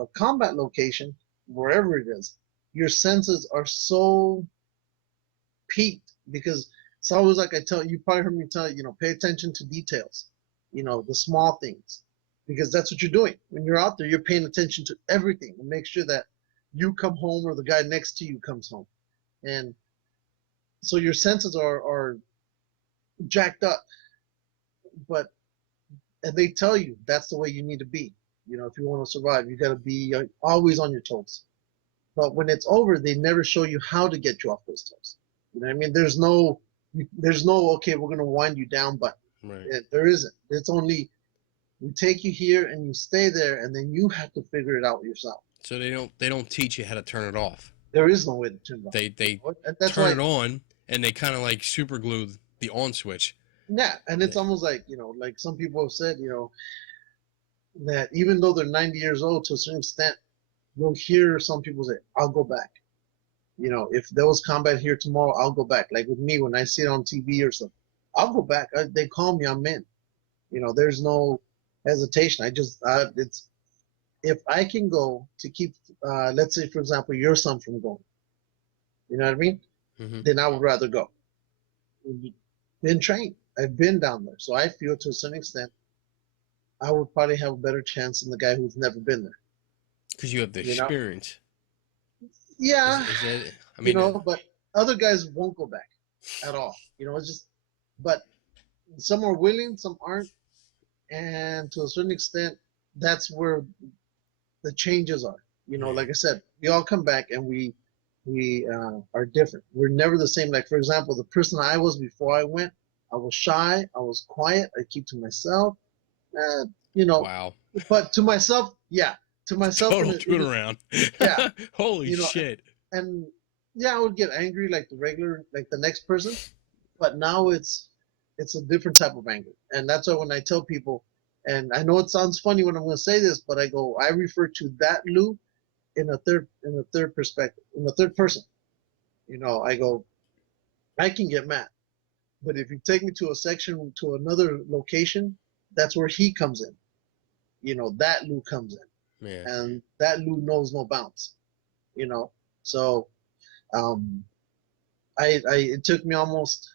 a combat location, wherever it is, your senses are so peaked because it's always like I tell you, probably heard me tell you, pay attention to details, the small things, because that's what you're doing when you're out there. You're paying attention to everything and make sure that you come home or the guy next to you comes home, and so your senses are jacked up. But and they tell you that's the way you need to be. If you want to survive, you got to be always on your toes. But when it's over, they never show you how to get you off those toes. You know what I mean? There's no okay, we're gonna wind you down, but Right. there isn't. It's only we take you here and you stay there, and then you have to figure it out yourself. So they don't teach you how to turn it off. There is no way to turn it off. They that's turn why, it on, and they kind of like super glue the on switch. yeah, and it's almost like like some people have said, that even though they're 90 years old, to a certain extent, you'll hear some people say, "I'll go back." If there was combat here tomorrow, I'll go back. Like with me, when I see it on TV or something, I'll go back. They call me, I'm in. There's no hesitation. It's if I can go to keep, let's say, for example, your son from going, you know what I mean? Mm-hmm. Then I would rather go. Been trained. I've been down there. So I feel to a certain extent, I would probably have a better chance than the guy who's never been there. Because you have the experience. Yeah. Is that, I mean, but other guys won't go back at all. It's just, but some are willing, some aren't. And to a certain extent, that's where the changes are. Like I said, we all come back and we are different. We're never the same. Like, for example, the person I was before I went, I was shy, I was quiet, I keep to myself. Wow. But to myself, yeah. To myself. Total turnaround. Yeah. Holy shit. And yeah, I would get angry like the next person. But now it's a different type of anger. And that's why when I tell people, and I know it sounds funny when I'm going to say this, but I refer to that Lou in a third perspective, in the third person. I go, I can get mad. But if you take me to a section, to another location, that's where he comes in. That Lou comes in. Yeah. And that Lou knows no bounds. So it took me almost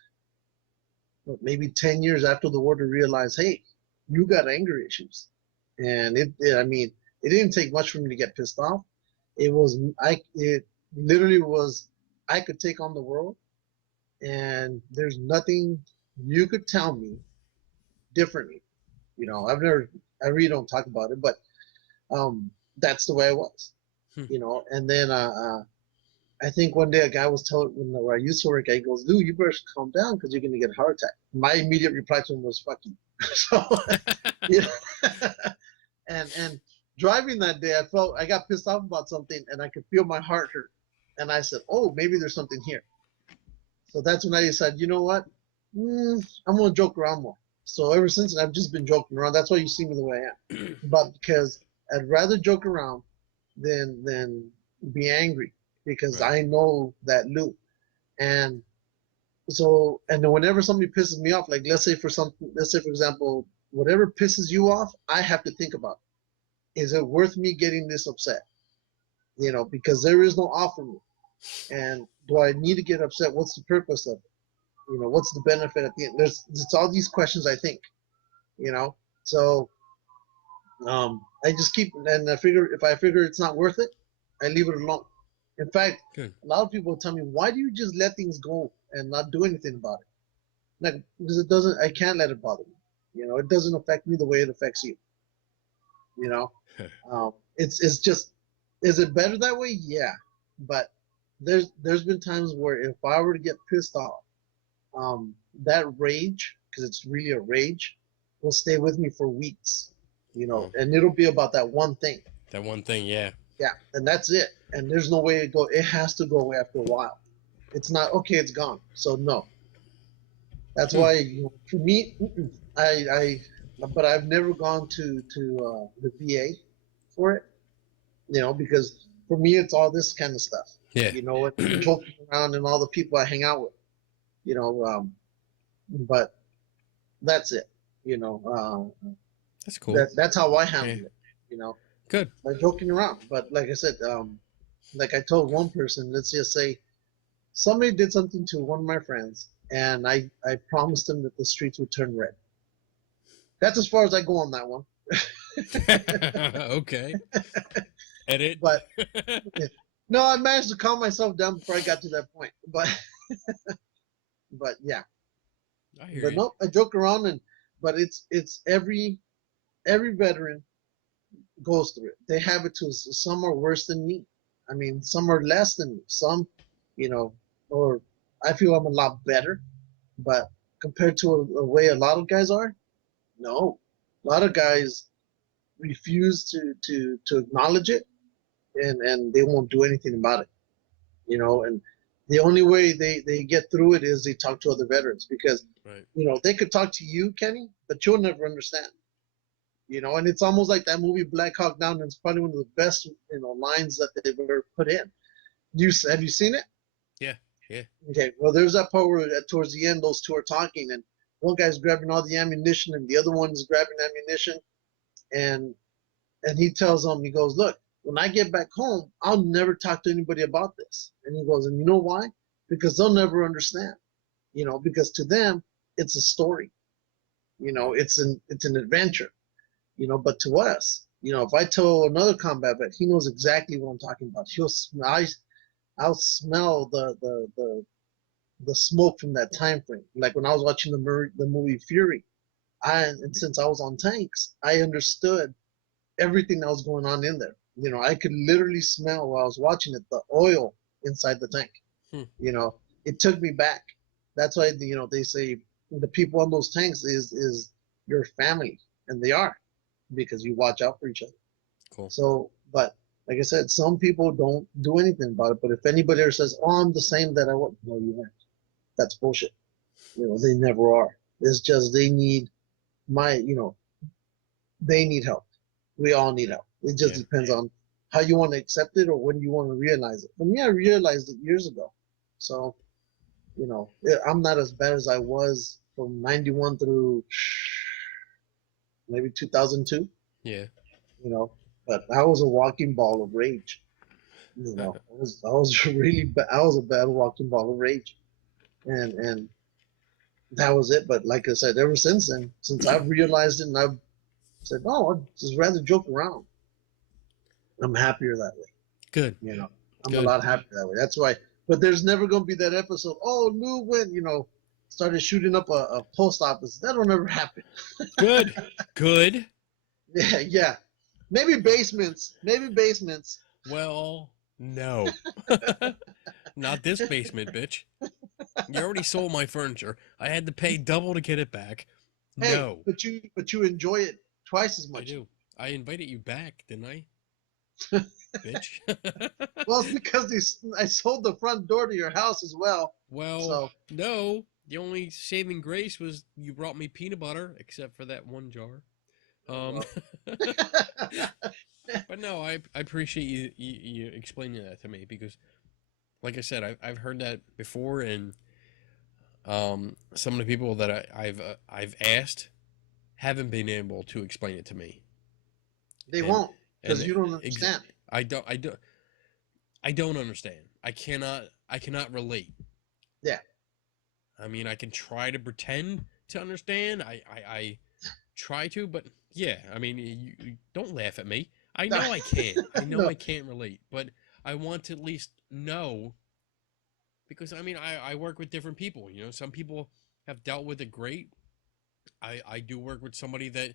maybe 10 years after the war to realize, hey, you got anger issues. And it didn't take much for me to get pissed off. It literally was, I could take on the world, and there's nothing you could tell me differently. I really don't talk about it, but that's the way I was. And then I think one day a guy was telling, where I used to work, he goes, "Lou, you better calm down because you're going to get a heart attack." My immediate reply to him was, "Fuck you." So, and driving that day, I got pissed off about something, and I could feel my heart hurt. And I said, "Oh, maybe there's something here." So that's when I decided, you know what? I'm going to joke around more. So ever since, I've just been joking around. That's why you see me the way I am. But because I'd rather joke around than be angry, because I know that Lou. And so, and then whenever somebody pisses me off, like let's say for example, whatever pisses you off, I have to think about it. Is it worth me getting this upset? Because there is no off for me. And do I need to get upset? What's the purpose of it? What's the benefit at the end? It's all these questions I think, so I just keep, and if I figure it's not worth it, I leave it alone. In fact, Good. A lot of people tell me, why do you just let things go and not do anything about it? Like, because I can't let it bother me. It doesn't affect me the way it affects you. It's just, is it better that way? Yeah. But there's been times where if I were to get pissed off, that rage, because it's really a rage, will stay with me for weeks, and it'll be about that one thing. That one thing, yeah. Yeah, and that's it. And there's no way to go. It has to go away after a while. It's not, okay, it's gone. So no. That's why, for me, but I've never gone to the VA for it, because For me, it's all this kind of stuff. Yeah. You know, and joking around and all the people I hang out with. You know, but that's it. You know, That's cool. That's how I handle it. You know, good. By joking around. But like I said, like I told one person, let's just say somebody did something to one of my friends, and I promised them that the streets would turn red. That's as far as I go on that one. Okay. Edit. But no, I managed to calm myself down before I got to that point. But yeah. I hear But you. no, I joke around, but it's every veteran goes through it. They have it too. Some are worse than me. I mean, some are less than me. Some, you know, or I feel I'm a lot better, but compared to a way a lot of guys are, no. A lot of guys refuse to acknowledge it, and they won't do anything about it. You know, and the only way they get through it is they talk to other veterans, because Right. you know, they could talk to you, Kenny, but you'll never understand. You know, and it's almost like that movie Black Hawk Down, and it's probably one of the best, you know, lines that they've ever put in. Have you seen it? Yeah. Yeah. Okay, well, there's that part where towards the end, those two are talking, and one guy's grabbing all the ammunition, and the other one's grabbing ammunition, and he tells them, he goes, look, when I get back home, I'll never talk to anybody about this. And he goes, and you know why? Because they'll never understand. You know, because to them, it's a story. You know, it's an adventure. You know, but to us, you know, if I tell another combat vet, he knows exactly what I'm talking about. I'll smell the smoke from that time frame. Like when I was watching the movie Fury, and since I was on tanks, I understood everything that was going on in there. You know, I could literally smell while I was watching it the oil inside the tank. You know, it took me back. That's why, you know, they say the people on those tanks is your family, and they are, because you watch out for each other. Cool. So, but like I said, some people don't do anything about it. But if anybody ever says, "Oh, I'm the same that I was," no, you weren't. That's bullshit. You know, they never are. It's just they need they need help. We all need help. It just depends on how you want to accept it or when you want to realize it. For me, I realized it years ago. So, you know, I'm not as bad as I was from 91 through maybe 2002. Yeah. You know, but I was a walking ball of rage. You know, I was really bad. I was a bad walking ball of rage, and that was it. But like I said, ever since then, since I've realized it, and I've said, no, I'd just rather joke around. I'm happier that way. Good. You know, I'm Good. a lot happier that way. That's why. But there's never going to be that episode. Oh, Lou went, you know, started shooting up a post office. That'll never happen. Good. Good. Yeah. Maybe basements. Well, no. Not this basement, bitch. You already sold my furniture. I had to pay double to get it back. Hey, No. but you enjoy it twice as much. I do. I invited you back, didn't I? Bitch. Well, it's because I sold the front door to your house as well. Well, so. No. The only saving grace was you brought me peanut butter, except for that one jar. But no, I appreciate you explaining that to me, because, like I said, I've heard that before, and some of the people that I've asked haven't been able to explain it to me. They won't, because you don't understand. I don't understand. I cannot relate. Yeah. I mean, I can try to pretend to understand. I try to, but yeah. I mean, you don't laugh at me. I know I can't. I know I can't relate, but I want to at least know, because I mean, I work with different people. You know, some people have dealt with it great. I do work with somebody that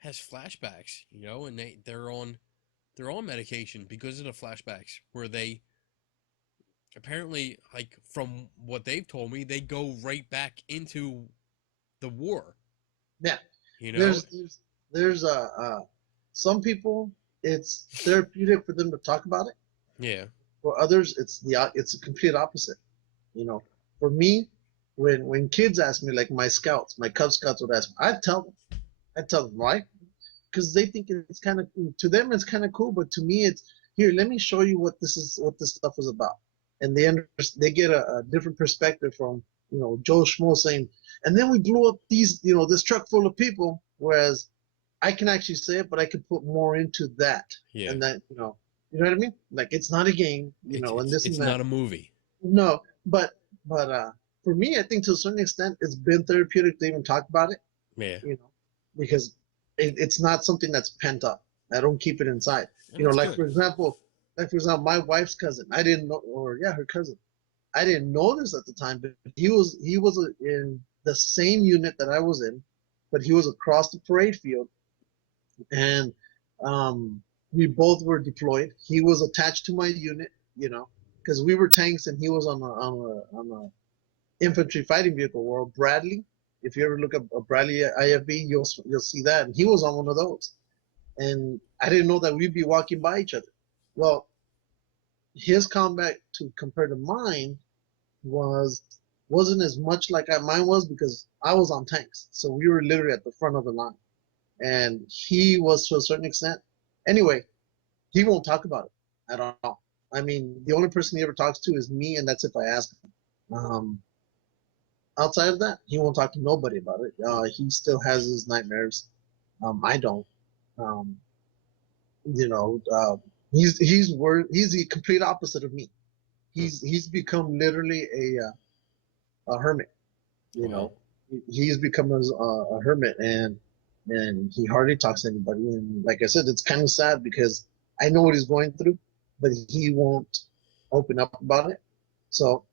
has flashbacks. You know, and they're on medication because of the flashbacks, where they apparently, like, from what they've told me, they go right back into the war. Yeah. You know, there's some people, it's therapeutic for them to talk about it. Yeah. For others, it's a complete opposite. You know, for me, when kids ask me, like my Cub Scouts would ask me, I tell them why, because they think it's kind of, to them it's kind of cool, but to me here, let me show you what this stuff is about. And they get a different perspective from, Joe Schmo saying, and then we blew up this truck full of people, whereas I can actually say it, but I could put more into that. Yeah. And that, you know what I mean? Like, it's not a game, and this it's and that. not a movie. No, but for me, I think to a certain extent, it's been therapeutic to even talk about it. Yeah. Because it's not something that's pent up. I don't keep it inside. And for example, my wife's cousin. I didn't know, her cousin. I didn't know this at the time, but he was in the same unit that I was in, but he was across the parade field, and we both were deployed. He was attached to my unit, because we were tanks and he was on a infantry fighting vehicle, or a Bradley. If you ever look up a Bradley IFV, you'll see that, and he was on one of those. And I didn't know that we'd be walking by each other. Well, his combat compared to mine wasn't as much like mine was, because I was on tanks, so we were literally at the front of the line, and he was to a certain extent. Anyway, he won't talk about it at all. I mean, the only person he ever talks to is me, and that's if I ask him. Outside of that, he won't talk to nobody about it. He still has his nightmares. I don't. He's the complete opposite of me. He's become literally a hermit. He's become a hermit, and he hardly talks to anybody. And like I said, it's kind of sad because I know what he's going through, but he won't open up about it. So,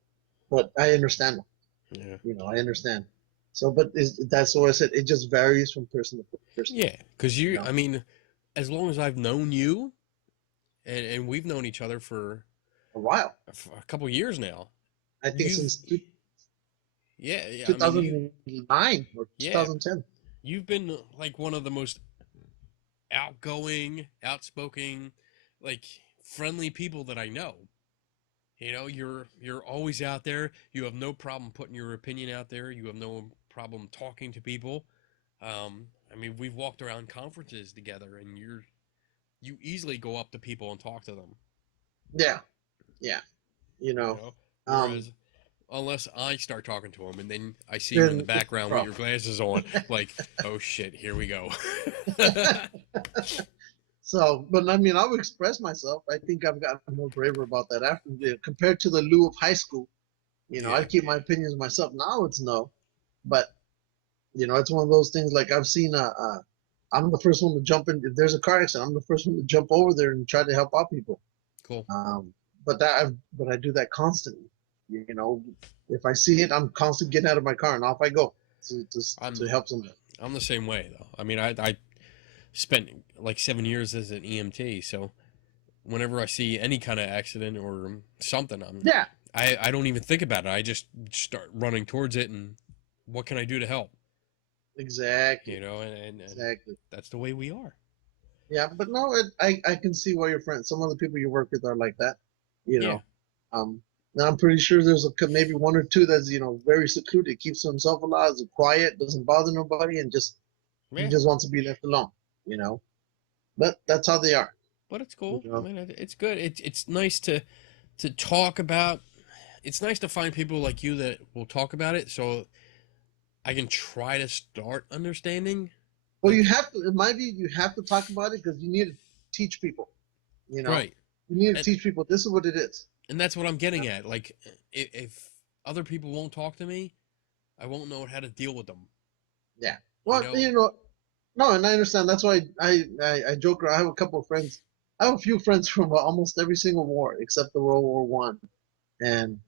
but I understand him. Yeah. I understand. So, but that's what I said. It just varies from person to person. Yeah, because I mean, as long as I've known you, and we've known each other for a while, a couple years now. I think since 2009 or 2010. You've been like one of the most outgoing, outspoken, like friendly people that I know. You're always out there. You have no problem putting your opinion out there. You have no problem talking to people. I mean, we've walked around conferences together, and you easily go up to people and talk to them. Yeah. Whereas, unless I start talking to them, and then I see you in the background with your glasses on, like, oh shit, here we go. So, but I mean, I would express myself. I think I've gotten more braver about that after, compared to the Lou of high school. I keep my opinions myself. Now it's no, but it's one of those things. Like, I've seen I'm the first one to jump in. If there's a car accident, I'm the first one to jump over there and try to help out people. Cool. But I do that constantly. If I see it, I'm constantly getting out of my car and off I go to help somebody. I'm the same way, though. I mean, I spent like 7 years as an EMT, so whenever I see any kind of accident or something, I don't even think about it. I just start running towards it, and what can I do to help? Exactly. And exactly. That's the way we are. Yeah, but no, I can see why your friends, some of the people you work with are like that. Now I'm pretty sure there's maybe one or two that's very secluded, keeps to himself a lot, is quiet, doesn't bother nobody, and he just wants to be left alone. But that's how they are. But it's cool. I mean, it's good. It's nice to talk about. It's nice to find people like you that will talk about it, so I can try to start understanding. Well, you have to. In my view, you have to talk about it because you need to teach people. Right. You need to teach people this is what it is. And that's what I'm getting at. Like, if other people won't talk to me, I won't know how to deal with them. Yeah. Well, no, and I understand. That's why I joke around. I have a couple of friends. I have a few friends from almost every single war except the World War One, and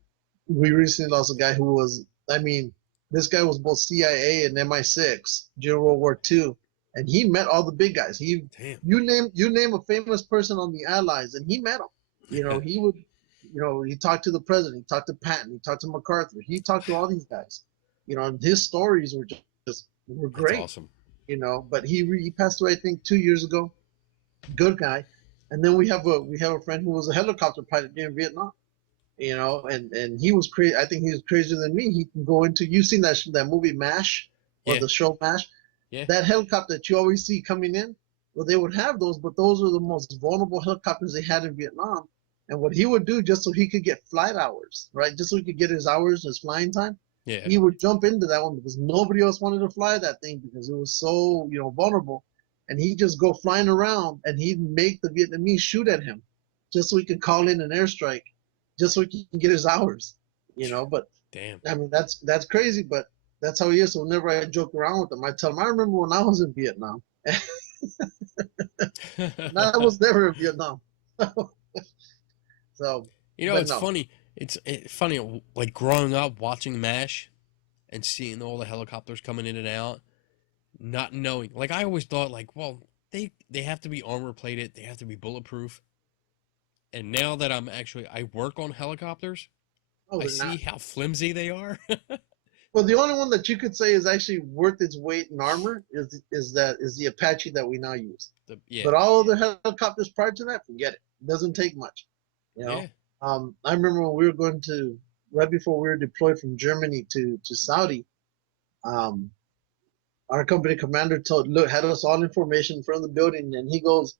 we recently lost a guy who was. I mean, this guy was both CIA and MI6 during World War II, and he met all the big guys. You name a famous person on the Allies, and he met them. He would. He talked to the president, he talked to Patton, he talked to MacArthur, he talked to all these guys. And his stories were great. That's awesome. But he passed away, I think, 2 years ago. Good guy. And then we have a friend who was a helicopter pilot during Vietnam. And he was crazy. I think he was crazier than me. He can go into. You've seen that movie MASH or the show MASH. Yeah. That helicopter that you always see coming in, Well, they would have those, but those were the most vulnerable helicopters they had in Vietnam. And what he would do, just so he could get flight hours, right? Just so he could get his hours, his flying time, Yeah. he would jump into that one because nobody else wanted to fly that thing because it was so, vulnerable. And he'd just go flying around and he'd make the Vietnamese shoot at him just so he could call in an airstrike, just so he can get his hours, But Damn. I mean, that's crazy, but that's how he is. So whenever I joke around with him, I tell him, I remember when I was in Vietnam. And I was never in Vietnam. So, it's funny. It's funny, like growing up watching MASH and seeing all the helicopters coming in and out, not knowing. Like I always thought, like, well, they have to be armor plated, they have to be bulletproof. And now that I work on helicopters, I see how flimsy they are. Well, the only one that you could say is actually worth its weight in armor is the Apache that we now use. But all other helicopters prior to that, forget it. It doesn't take much. Yeah. I remember when we were going to, right before we were deployed from Germany to Saudi, our company commander had us all information in front of the building, and he goes,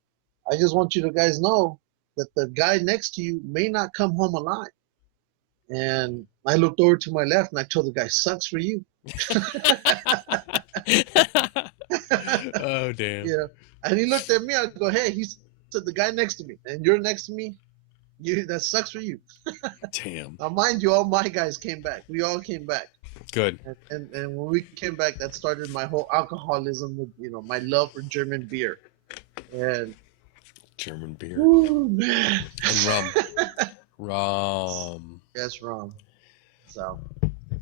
I just want you to guys know that the guy next to you may not come home alive. And I looked over to my left and I told the guy, sucks for you. Oh, damn. Yeah. And he looked at me. I go, hey, he said, the guy next to me, and you're next to me. That sucks for you. Damn. Now, mind you, all my guys came back. We all came back. Good. And when we came back, that started my whole alcoholism with, my love for German beer. And German beer. Ooh, man. And rum. Rum. Yes, rum. So.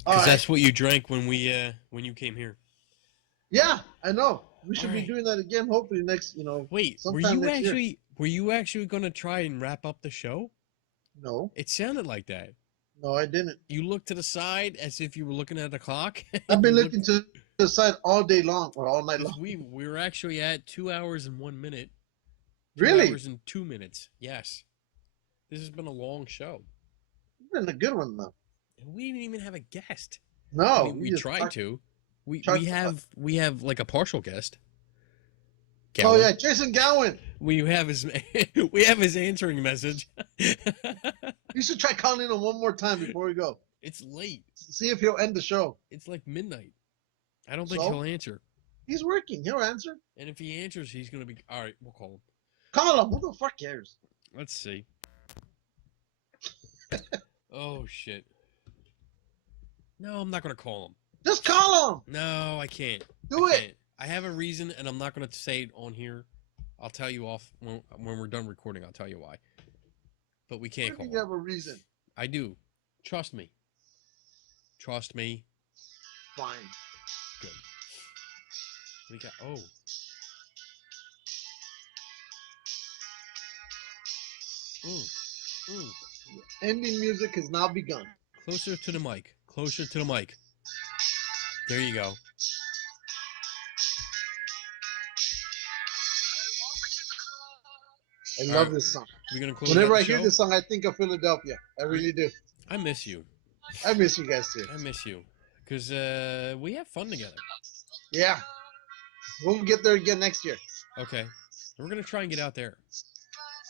Because that's what you drank when you came here. Yeah, I know. We should be doing that again. Hopefully next, Wait, were you actually going to try and wrap up the show? No. It sounded like that. No, I didn't. You looked to the side as if you were looking at the clock. I've been looking to the side all day long or all night long. We were actually at 2 hours and 1 minute. 2 Really? hours and 2 minutes. Yes. This has been a long show. It's been a good one though. We didn't even have a guest. No, I mean, we tried to. We have like a partial guest. Gowan. Oh yeah, Jason Gowan. We have his answering message. You should try calling him one more time before we go. It's late. See if he'll end the show. It's like midnight. I don't think he'll answer. He's working. He'll answer. And if he answers, he's gonna be all right. We'll call him. Call him. Who the fuck cares? Let's see. Oh shit. No, I'm not gonna call him. Just call him. No, I can't. Do it. I have a reason, and I'm not gonna say it on here. I'll tell you off when we're done recording. I'll tell you why. But we can't call him. You have a reason. I do. Trust me. Trust me. Fine. Good. We got. Oh. Ending music has now begun. Closer to the mic. Closer to the mic. There you go. I love this song. We're gonna close Whenever I show? hear this song, I think of Philadelphia. I really do. I miss you. I miss you guys too. I miss you. Because we have fun together. Yeah. We'll get there again next year. Okay. We're going to try and get out there.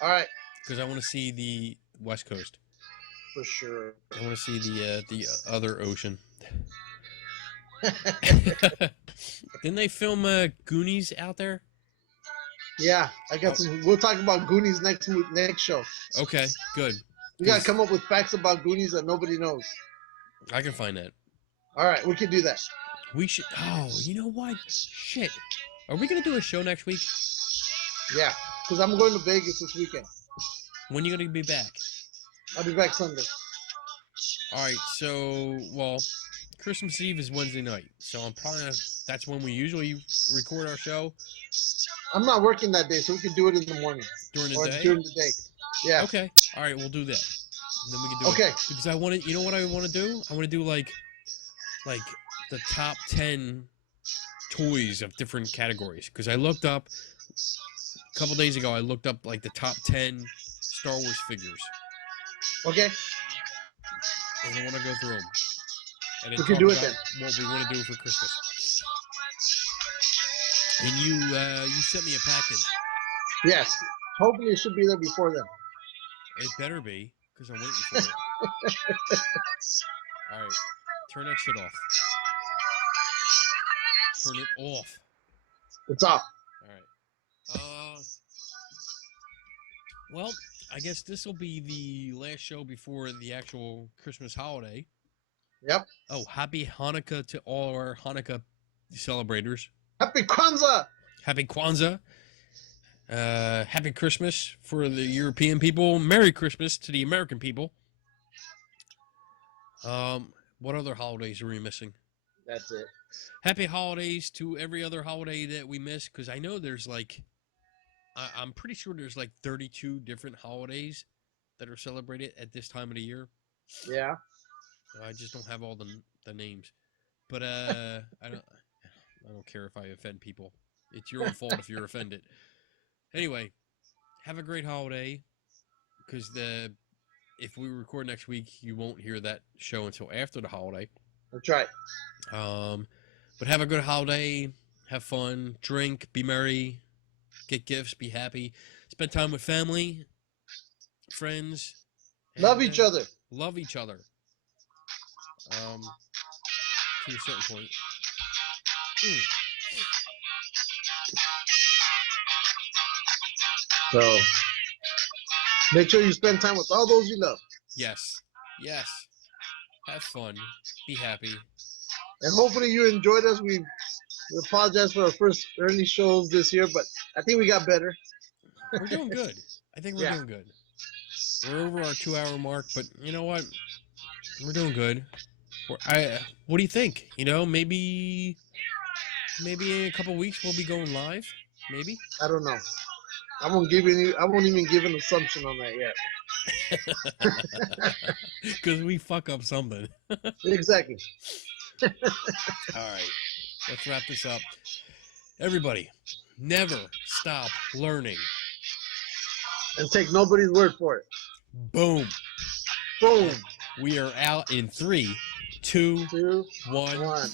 All right. Because I want to see the West Coast. For sure. I want to see the other ocean. Didn't they film Goonies out there? Yeah, I got some. We'll talk about Goonies next show. Okay, good. We gotta come up with facts about Goonies that nobody knows. I can find that. All right, we can do that. We should. Oh, you know what? Shit. Are we gonna do a show next week? Yeah, because I'm going to Vegas this weekend. When are you gonna be back? I'll be back Sunday. All right. So, well, Christmas Eve is Wednesday night, so I'm probably that's when we usually record our show. I'm not working that day, so we can do it in the morning. During the day? During the day. Yeah. Okay. All right, we'll do that. And then we can do it. Because I want to, you know what I want to do? I want to do like the top 10 toys of different categories. Because I looked up, a couple days ago, I looked up like the top 10 Star Wars figures. Okay. And I want to go through them. And we can do it then. What we want to do for Christmas. And you sent me a package. Yes. Hopefully it should be there before then. It better be, because I'm waiting for it. All right. Turn that shit off. Turn it off. It's off. All right. Well, I guess this will be the last show before the actual Christmas holiday. Yep. Oh, happy Hanukkah to all our Hanukkah celebrators. Happy Kwanzaa. Happy Kwanzaa. Happy Christmas for the European people. Merry Christmas to the American people. What other holidays are we missing? That's it. Happy holidays to every other holiday that we miss, because I know there's like, I'm pretty sure there's like 32 different holidays that are celebrated at this time of the year. Yeah. I just don't have all the names, but I don't care if I offend people. It's your own fault if you're offended. Anyway, have a great holiday, because if we record next week, you won't hear that show until after the holiday. That's right. But have a good holiday. Have fun. Drink. Be merry. Get gifts. Be happy. Spend time with family, friends. Love each other. Love each other. To a certain point. So make sure you spend time with all those you love. Yes. Yes. Have fun. Be happy. And hopefully you enjoyed us. We apologize for our first early shows this year, but I think we got better. We're doing good. I think we're doing good. We're over our 2-hour mark, but you know what? We're doing good. What do you think? You know, maybe in a couple weeks we'll be going live. Maybe. I don't know. I won't even give an assumption on that yet. Because we fuck up something. Exactly. All right. Let's wrap this up. Everybody, never stop learning. And take nobody's word for it. Boom. Boom. We are out in 3, 2, 1.